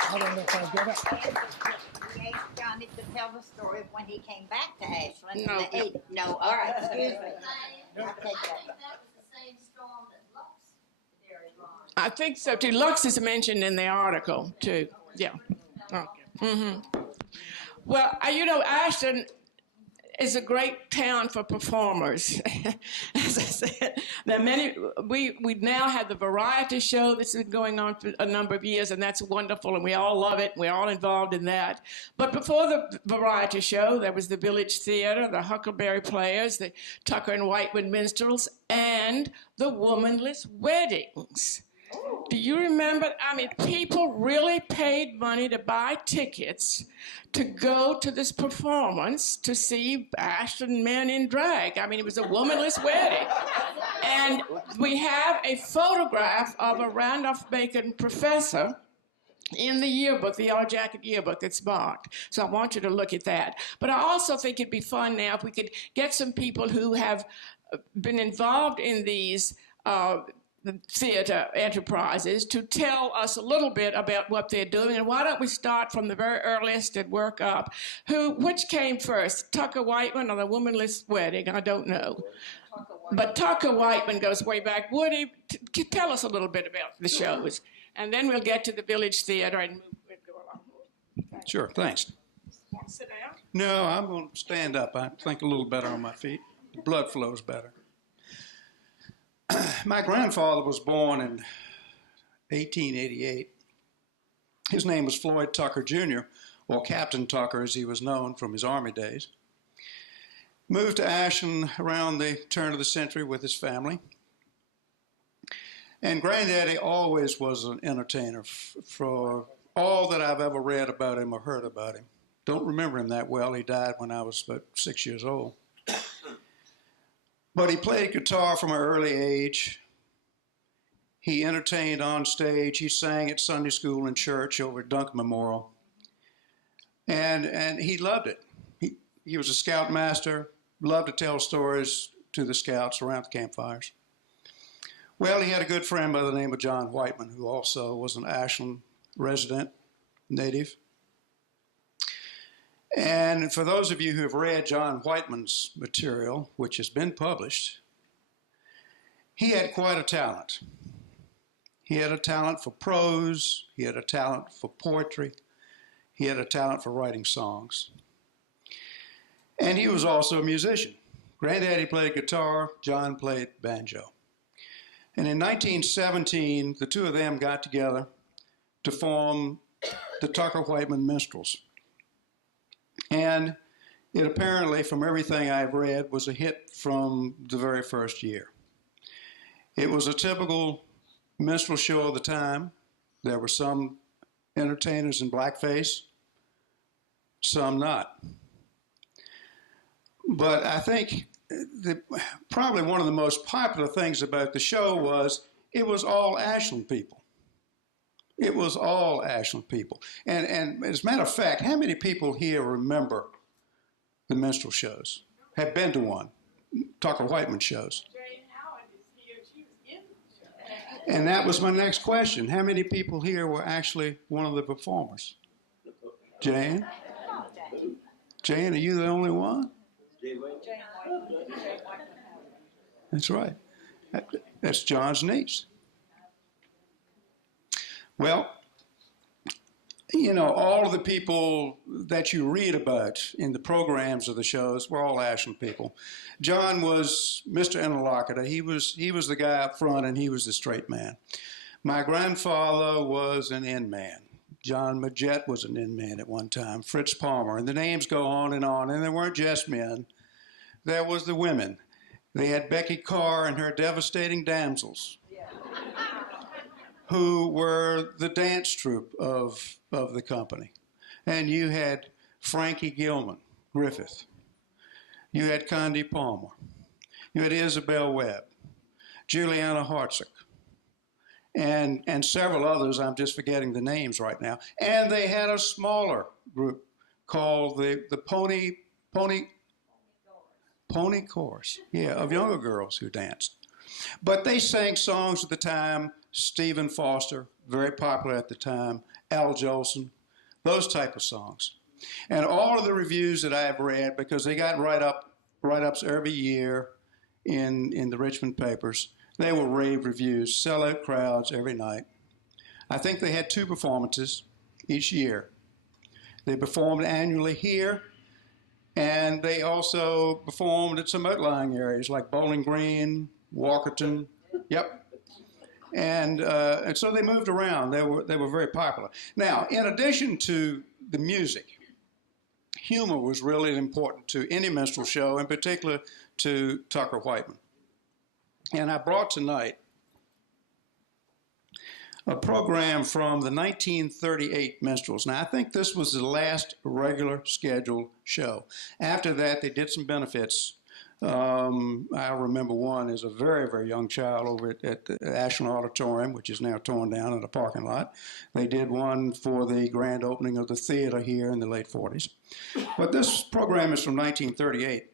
I don't know if I get it. We asked Johnny to tell the story of when he came back to Ashland in No. the 80s. No, all right, excuse me. I'll take that. I think that was the same storm that Lux very long. I think so too. Lux is mentioned in the article too. Yeah. Okay. Well, Ashland is a great town for performers. As I said, there are many. We now have the variety show that's been going on for a number of years, and that's wonderful, and we all love it. We're all involved in that. But before the variety show, there was the Village Theater, the Huckleberry Players, the Tucker and Whiteman Minstrels, and the Womanless Weddings. Do you remember? I mean, people really paid money to buy tickets to go to this performance to see Ashland men in drag. I mean, it was a womanless wedding. And we have a photograph of a Randolph-Macon professor in the yearbook, the Yellow Jacket yearbook that's marked. So I want you to look at that. But I also think it'd be fun now if we could get some people who have been involved in these theater enterprises to tell us a little bit about what they're doing. And why don't we start from the very earliest and work up? Which came first, Tucker Whiteman or the Womanless Wedding? I don't know. But Tucker Whiteman goes way back. Woody, tell us a little bit about the shows. And then we'll get to the Village Theater and go along. Sure, thanks. Want to sit down? No, I'm going to stand up. I think a little better on my feet. The blood flows better. My grandfather was born in 1888. His name was Floyd Tucker Jr. or Captain Tucker as he was known from his Army days. Moved to Ashland around the turn of the century with his family. And Granddaddy always was an entertainer for all that I've ever read about him or heard about him. Don't remember him that well. He died when I was about 6 years old. But he played guitar from an early age. He entertained on stage. He sang at Sunday school and church over at Dunk Memorial. And he loved it. He was a scoutmaster, loved to tell stories to the scouts around the campfires. Well, he had a good friend by the name of John Whiteman, who also was an Ashland resident, native. And for those of you who have read John Whiteman's material, which has been published, he had quite a talent. He had a talent for prose, he had a talent for poetry, he had a talent for writing songs. And he was also a musician. Granddaddy played guitar, John played banjo. And in 1917, the two of them got together to form the Tucker Whiteman Minstrels. And it apparently, from everything I've read, was a hit from the very first year. It was a typical minstrel show of the time. There were some entertainers in blackface, some not. But I think probably one of the most popular things about the show was it was all Ashland people. It was all Ashland people. And as a matter of fact, how many people here remember the minstrel shows? Have been to one? Tucker Whiteman shows. And that was my next question. How many people here were actually one of the performers? Jane? Jane, are you the only one? That's right. That's John's niece. Well, you know, all of the people that you read about in the programs of the shows were all Ashland people. John was Mr. Interlocutor. He was the guy up front, and he was the straight man. My grandfather was an in man. John Majette was an in man at one time. Fritz Palmer, and the names go on, and they weren't just men. There was the women. They had Becky Carr and her devastating damsels, who were the dance troupe of the company. And you had Frankie Gilman Griffith. You had Condi Palmer. You had Isabel Webb, Juliana Hartsock, and several others. I'm just forgetting the names right now. And they had a smaller group called the Pony Chorus, of younger girls who danced. But they sang songs at the time. Stephen Foster, very popular at the time, Al Jolson, those type of songs. And all of the reviews that I have read, because they got write-ups every year in the Richmond papers, they were rave reviews, sellout crowds every night. I think they had 2 performances each year. They performed annually here, and they also performed at some outlying areas like Bowling Green, Walkerton. Yep. And so they moved around. They were very popular. Now, in addition to the music, humor was really important to any minstrel show, in particular to Tucker Whiteman. And I brought tonight a program from the 1938 Minstrels. Now, I think this was the last regular scheduled show. After that, they did some benefits. I remember one as a very, very young child over at the Ashland Auditorium, which is now torn down in a parking lot. They did one for the grand opening of the theater here in the late 40s. But this program is from 1938,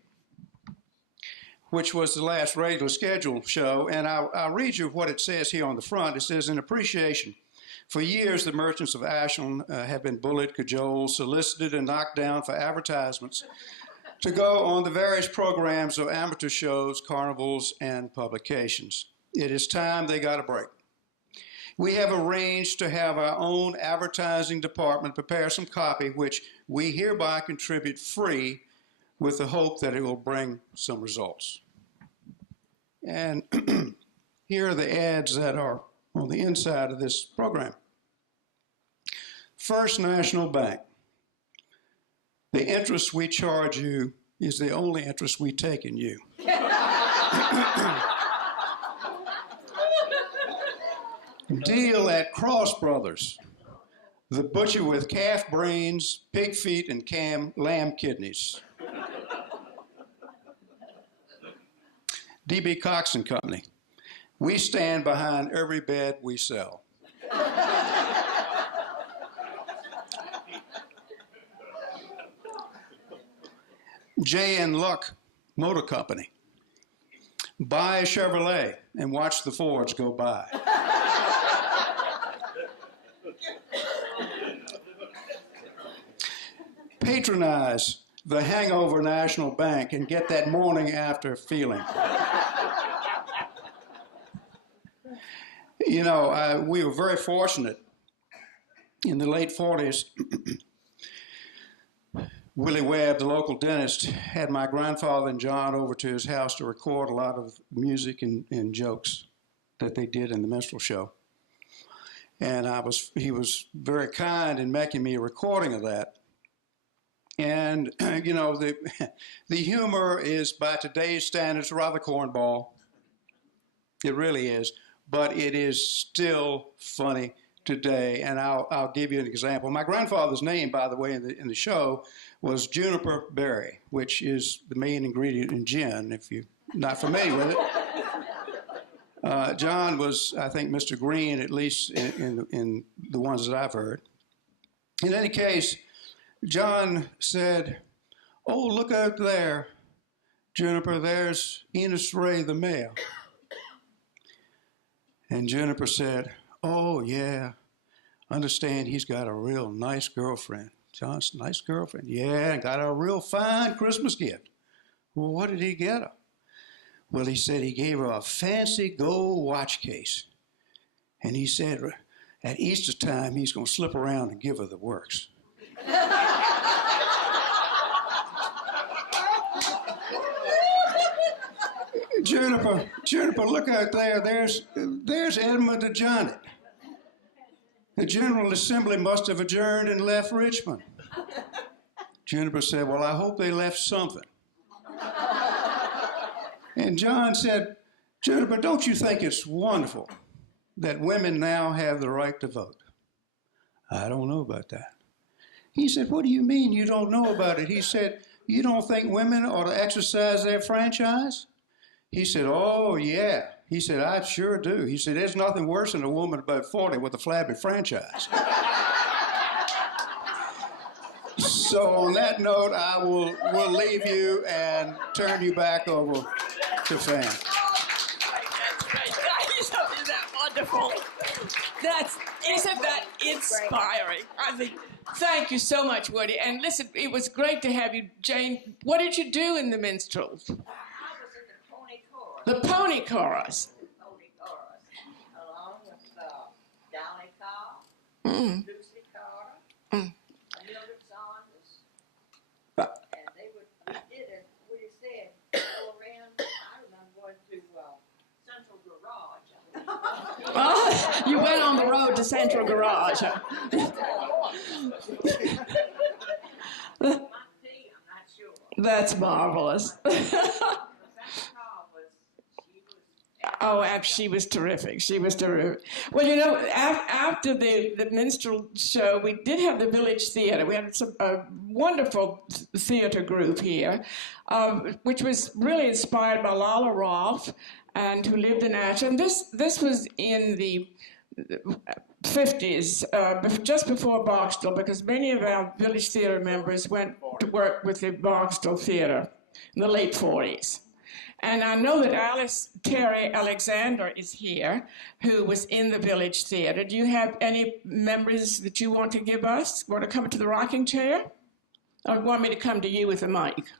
which was the last regular scheduled show. And I'll read you what it says here on the front. It says, "In appreciation, for years the merchants of Ashland have been bullied, cajoled, solicited, and knocked down for advertisements to go on the various programs of amateur shows, carnivals, and publications. It is time they got a break. We have arranged to have our own advertising department prepare some copy, which we hereby contribute free with the hope that it will bring some results." And here are the ads that are on the inside of this program. First National Bank, The interest we charge you is the only interest we take in you. Deal at Cross Brothers, the butcher with calf brains, pig feet, and lamb kidneys. D.B. Cox and Company. We stand behind every bed we sell. J and Luck Motor Company. Buy a Chevrolet and watch the Fords go by. Patronize the Hangover National Bank and get that morning after feeling. You know, we were very fortunate in the late 40s. Willie Webb, the local dentist, had my grandfather and John over to his house to record a lot of music and jokes that they did in the minstrel show. And he was very kind in making me a recording of that. And, you know, the humor is, by today's standards, rather cornball. It really is. But it is still funny today. And I'll give you an example. My grandfather's name, by the way, in the show was Juniper Berry, which is the main ingredient in gin, if you're not familiar with it. John was, I think, Mr. Green, at least in the ones that I've heard. In any case, John said, "Oh, look out there, Juniper, there's Enos Ray the mayor." And Juniper said, "Oh, yeah, understand he's got a real nice girlfriend." John's nice girlfriend. "Yeah, got a real fine Christmas gift." "Well, what did he get her?" "Well, he said he gave her a fancy gold watch case. And he said at Easter time, he's going to slip around and give her the works." Juniper, look out there. There's Edmund the Johnnet. The General Assembly must have adjourned and left Richmond. Juniper said, "Well, I hope they left something." And John said, "Juniper, don't you think it's wonderful that women now have the right to vote?" "I don't know about that." He said, "What do you mean you don't know about it?" He said, "You don't think women ought to exercise their franchise?" He said, "Oh, yeah." He said, "I sure do." He said, "There's nothing worse than a woman about 40 with a flabby franchise." So on that note, we'll leave you and turn you back over to Fan. That's great. Isn't that wonderful? Isn't that inspiring? I think. Thank you so much, Woody. And listen, it was great to have you, Jane. What did you do in the minstrels? I was in the pony chorus. The pony chorus. Pony chorus, along with Dolly Cobb, Lucy Carter, Mildred Saunders, and we did it. We said go around. I remember going to Central Garage. Oh, you went on the road to Central Garage. That's marvelous. Oh, she was terrific. She was terrific. Well, you know, after the minstrel show, we did have the Village Theater. We had a wonderful theater group here, which was really inspired by Lala Rolfe, and who lived in Ashland. This was in the 50s, just before Barksdale, because many of our Village Theater members went to work with the Barksdale Theater in the late 40s. And I know that Alice Terry Alexander is here, who was in the Village Theater. Do you have any memories that you want to give us? Want to come to the rocking chair? Or want me to come to you with a mic?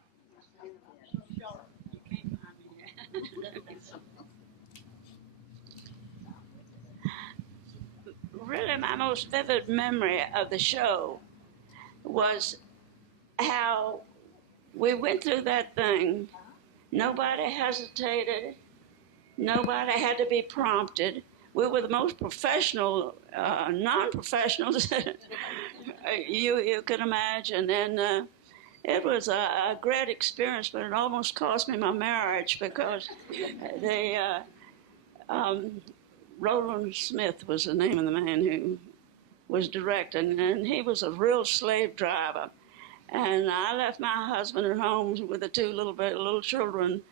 Really, my most vivid memory of the show was how we went through that thing. Nobody hesitated. Nobody had to be prompted. We were the most professional, non-professionals you can imagine. And it was a great experience, but it almost cost me my marriage because Roland Smith was the name of the man who was directing, and he was a real slave driver. And I left my husband at home with the two little children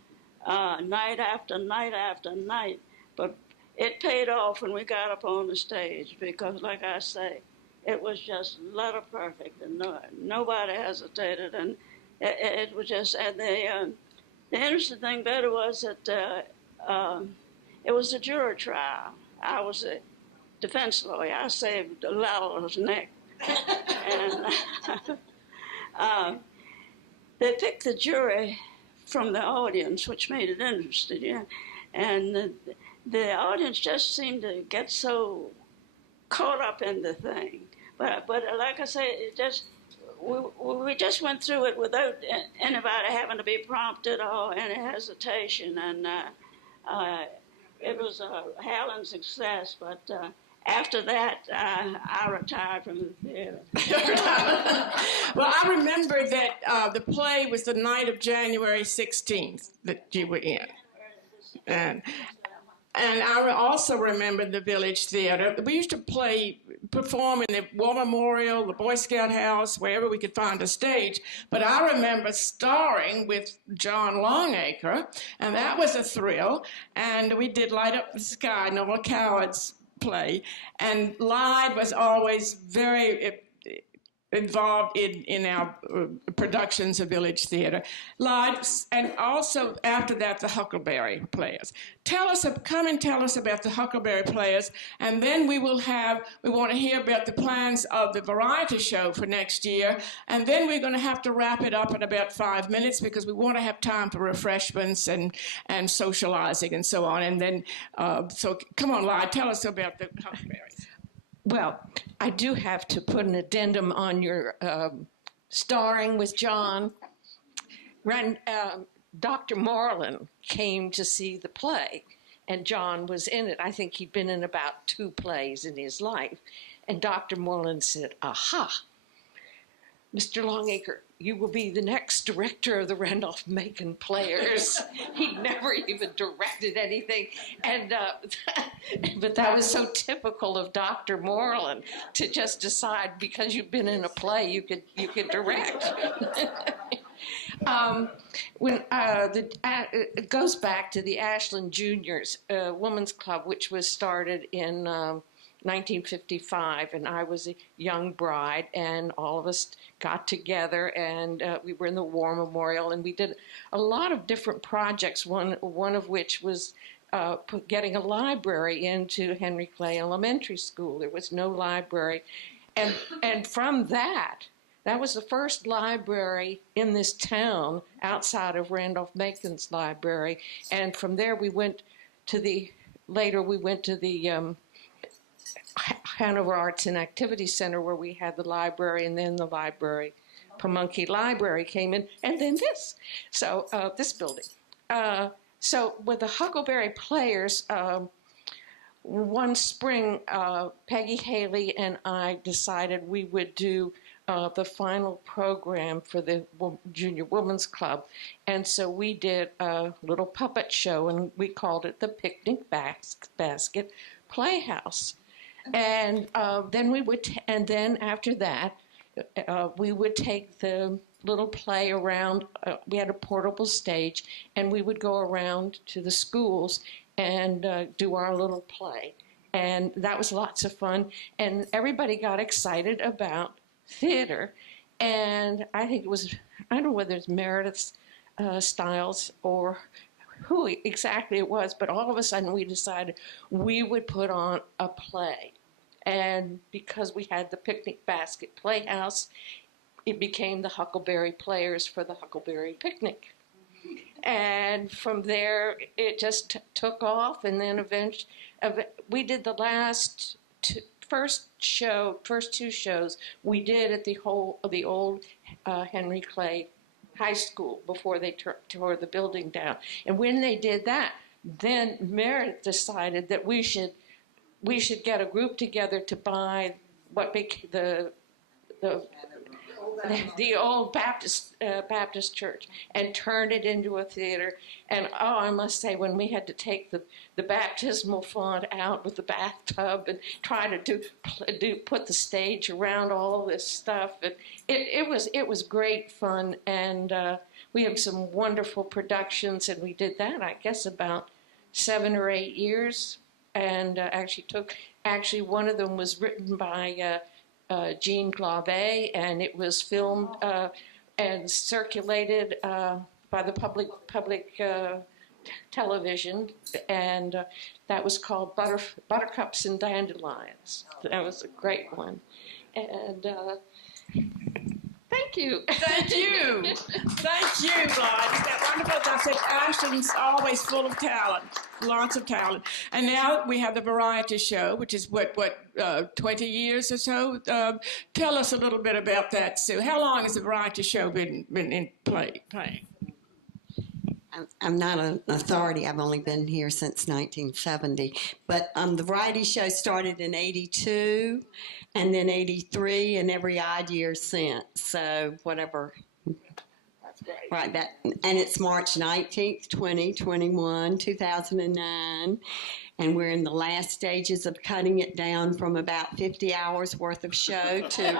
night after night after night. But it paid off when we got up on the stage because, like I say, it was just letter perfect, and nobody hesitated. And it was just, and the interesting thing about it was that it was a jury trial. I was a defense lawyer. I saved Lalo's neck. And they picked the jury from the audience, which made it interesting, yeah. And the audience just seemed to get so caught up in the thing. But like I say, we just went through it without anybody having to be prompted or any hesitation. And it was a howling success. But after that, I retired from the theater. Well, I remember that the play was the night of January 16th that you were in. And I also remember the Village Theater. We used to perform in the War Memorial, the Boy Scout House, wherever we could find a stage. But I remember starring with John Longacre, and that was a thrill. And we did Light Up the Sky, Noel Coward's play. And Lyde was always very involved in our productions of Village Theater. Lyde, and also after that, the Huckleberry Players. Come and tell us about the Huckleberry Players, and then we want to hear about the plans of the variety show for next year, and then we're going to have to wrap it up in about 5 minutes because we want to have time for refreshments and socializing and so on. And then, so come on, Lyde, tell us about the Huckleberries. Well, I do have to put an addendum on your starring with John. Dr. Marlin came to see the play, and John was in it. I think he'd been in about 2 plays in his life. And Dr. Marlin said, "Aha, Mr. Longacre, you will be the next director of the Randolph-Macon Players." He'd never even directed anything. And but that was so typical of Dr. Moreland to just decide because you've been in a play, you could direct. It goes back to the Ashland Juniors Women's Club, which was started in 1955, and I was a young bride, and all of us got together, and we were in the War Memorial, and we did a lot of different projects, one of which was getting a library into Henry Clay Elementary School. There was no library, and from that was the first library in this town outside of Randolph-Macon's library, and from there we went to the Hanover Arts and Activity Center, where we had the library, and then the library, Pamunkey Library came in, and then this. So this building. So with the Huckleberry Players, one spring, Peggy Haley and I decided we would do the final program for the Junior Women's Club. And so we did a little puppet show, and we called it the Picnic Basket Playhouse. And then after that, we would take the little play around. We had a portable stage, and we would go around to the schools and do our little play. And that was lots of fun. And everybody got excited about theater. And I think it was, I don't know whether it's Meredith Stiles or who exactly it was, but all of a sudden we decided we would put on a play. And because we had the Picnic Basket Playhouse, it became the Huckleberry Players for the Huckleberry Picnic. And from there, it just took off, and then eventually, we did the first 2 shows we did at the old Henry Clay High School before they tore the building down. And when they did that, then Meredith decided that we should get a group together to buy what became the the old Baptist church and turned it into a theater. And I must say, when we had to take the baptismal font out with the bathtub and try to put the stage around all this stuff, it was great fun. And we had some wonderful productions, and we did that, I guess, about 7 or 8 years. And actually one of them was written by Jean Clavet, and it was filmed and circulated by the public television, and that was called Buttercups and Dandelions. That was a great one. And thank you. Thank you. Thank you, Lord. Isn't that wonderful? I said Ashland's always full of talent, lots of talent. And now we have the variety show, which is, 20 years or so? Tell us a little bit about that, Sue. How long has the variety show been in playing? I'm not an authority. I've only been here since 1970. But the variety show started in 82 and then 83 and every odd year since. So whatever. That's great. Right. And it's March 19th, 2021, 2009. And we're in the last stages of cutting it down from about 50 hours worth of show to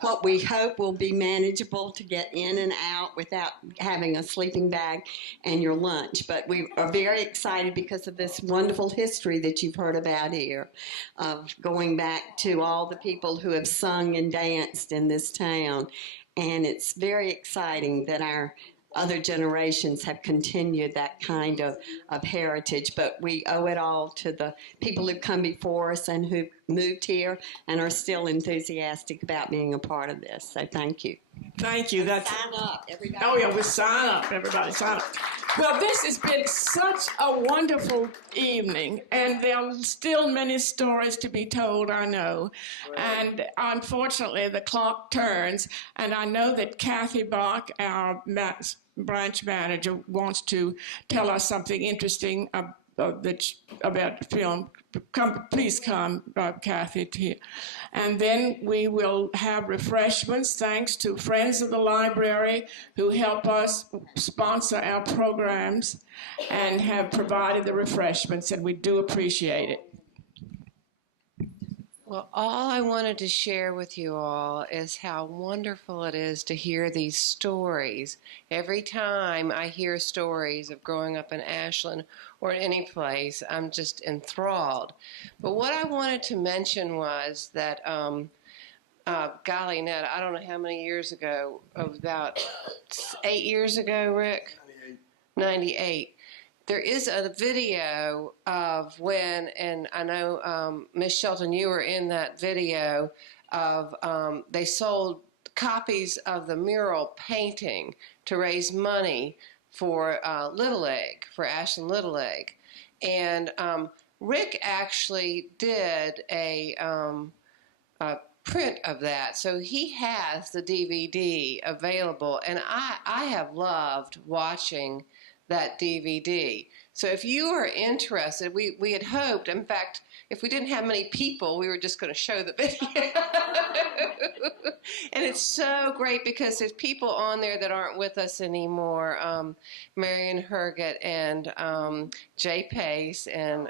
what we hope will be manageable to get in and out without having a sleeping bag and your lunch. But we are very excited because of this wonderful history that you've heard about here, of going back to all the people who have sung and danced in this town. And it's very exciting that our other generations have continued that kind of heritage, but we owe it all to the people who've come before us and who've moved here and are still enthusiastic about being a part of this. So thank you. Thank you. Sign up, everybody. Oh, yeah, we'll sign up. Everybody sign up. Well, this has been such a wonderful evening, and there are still many stories to be told, I know. And unfortunately, the clock turns, and I know that Kathy Bach, our branch manager, wants to tell us something interesting about the film. Please come, Kathy, here. And then we will have refreshments, thanks to friends of the library who help us sponsor our programs and have provided the refreshments, and we do appreciate it. Well, all I wanted to share with you all is how wonderful it is to hear these stories. Every time I hear stories of growing up in Ashland or in any place, I'm just enthralled. But what I wanted to mention was that, golly, Ned, I don't know how many years ago, about 8 years ago, Rick? 98. There is a video of when, and I know, Miss Shelton, you were in that video, of they sold copies of the mural painting to raise money for Little League, for Ashland Little League. And Rick actually did a print of that, so he has the DVD available, and I have loved watching that DVD. So if you are interested, we had hoped, in fact, if we didn't have many people, we were just going to show the video. And it's so great because there's people on there that aren't with us anymore. Marion Herget and Jay Pace and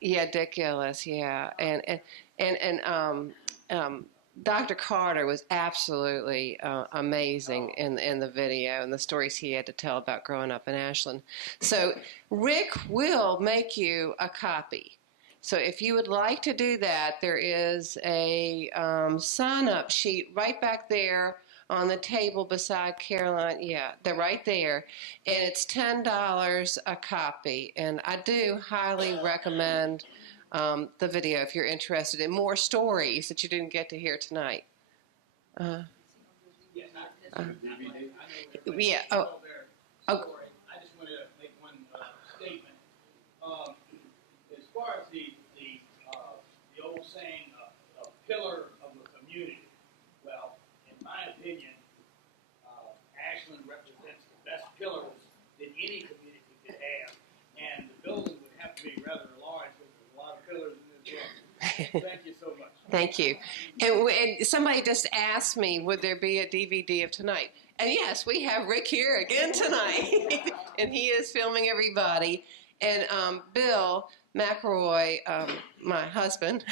Dick Gillis, and Dr. Carter was absolutely amazing in the video and the stories he had to tell about growing up in Ashland. So Rick will make you a copy. So if you would like to do that, there is a sign-up sheet right back there on the table beside Caroline. Yeah, they're right there. And it's $10 a copy. And I do highly recommend the video if you're interested in more stories that you didn't get to hear tonight. Yeah. I just want to make one statement. As far as the old saying, a pillar of the community, well, in my opinion, Ashland represents the best pillars that any community could have, and the building would have to be rather large because there's a lot of pillars in this room. Thank you so much. Thank you. And somebody just asked me, would there be a DVD of tonight? And yes, we have Rick here again tonight, and he is filming everybody. And Bill McElroy, my husband,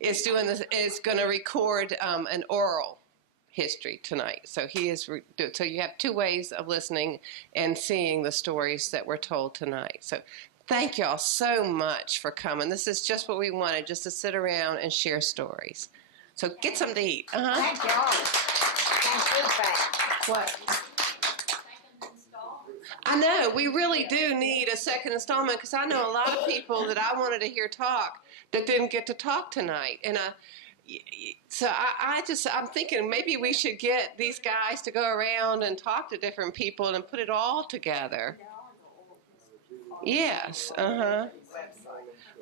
is doing this. Is going to record an oral history tonight. So he is. So you have two ways of listening and seeing the stories that were told tonight. So. Thank y'all so much for coming. This is just what we wanted, just to sit around and share stories. So get something to eat. Thank y'all. Thank you, What? I know, we really do need a second installment because I know a lot of people that I wanted to hear talk that didn't get to talk tonight. And so I'm thinking maybe we should get these guys to go around and talk to different people and put it all together. Yes,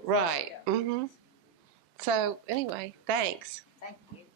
right, So, anyway, thanks. Thank you.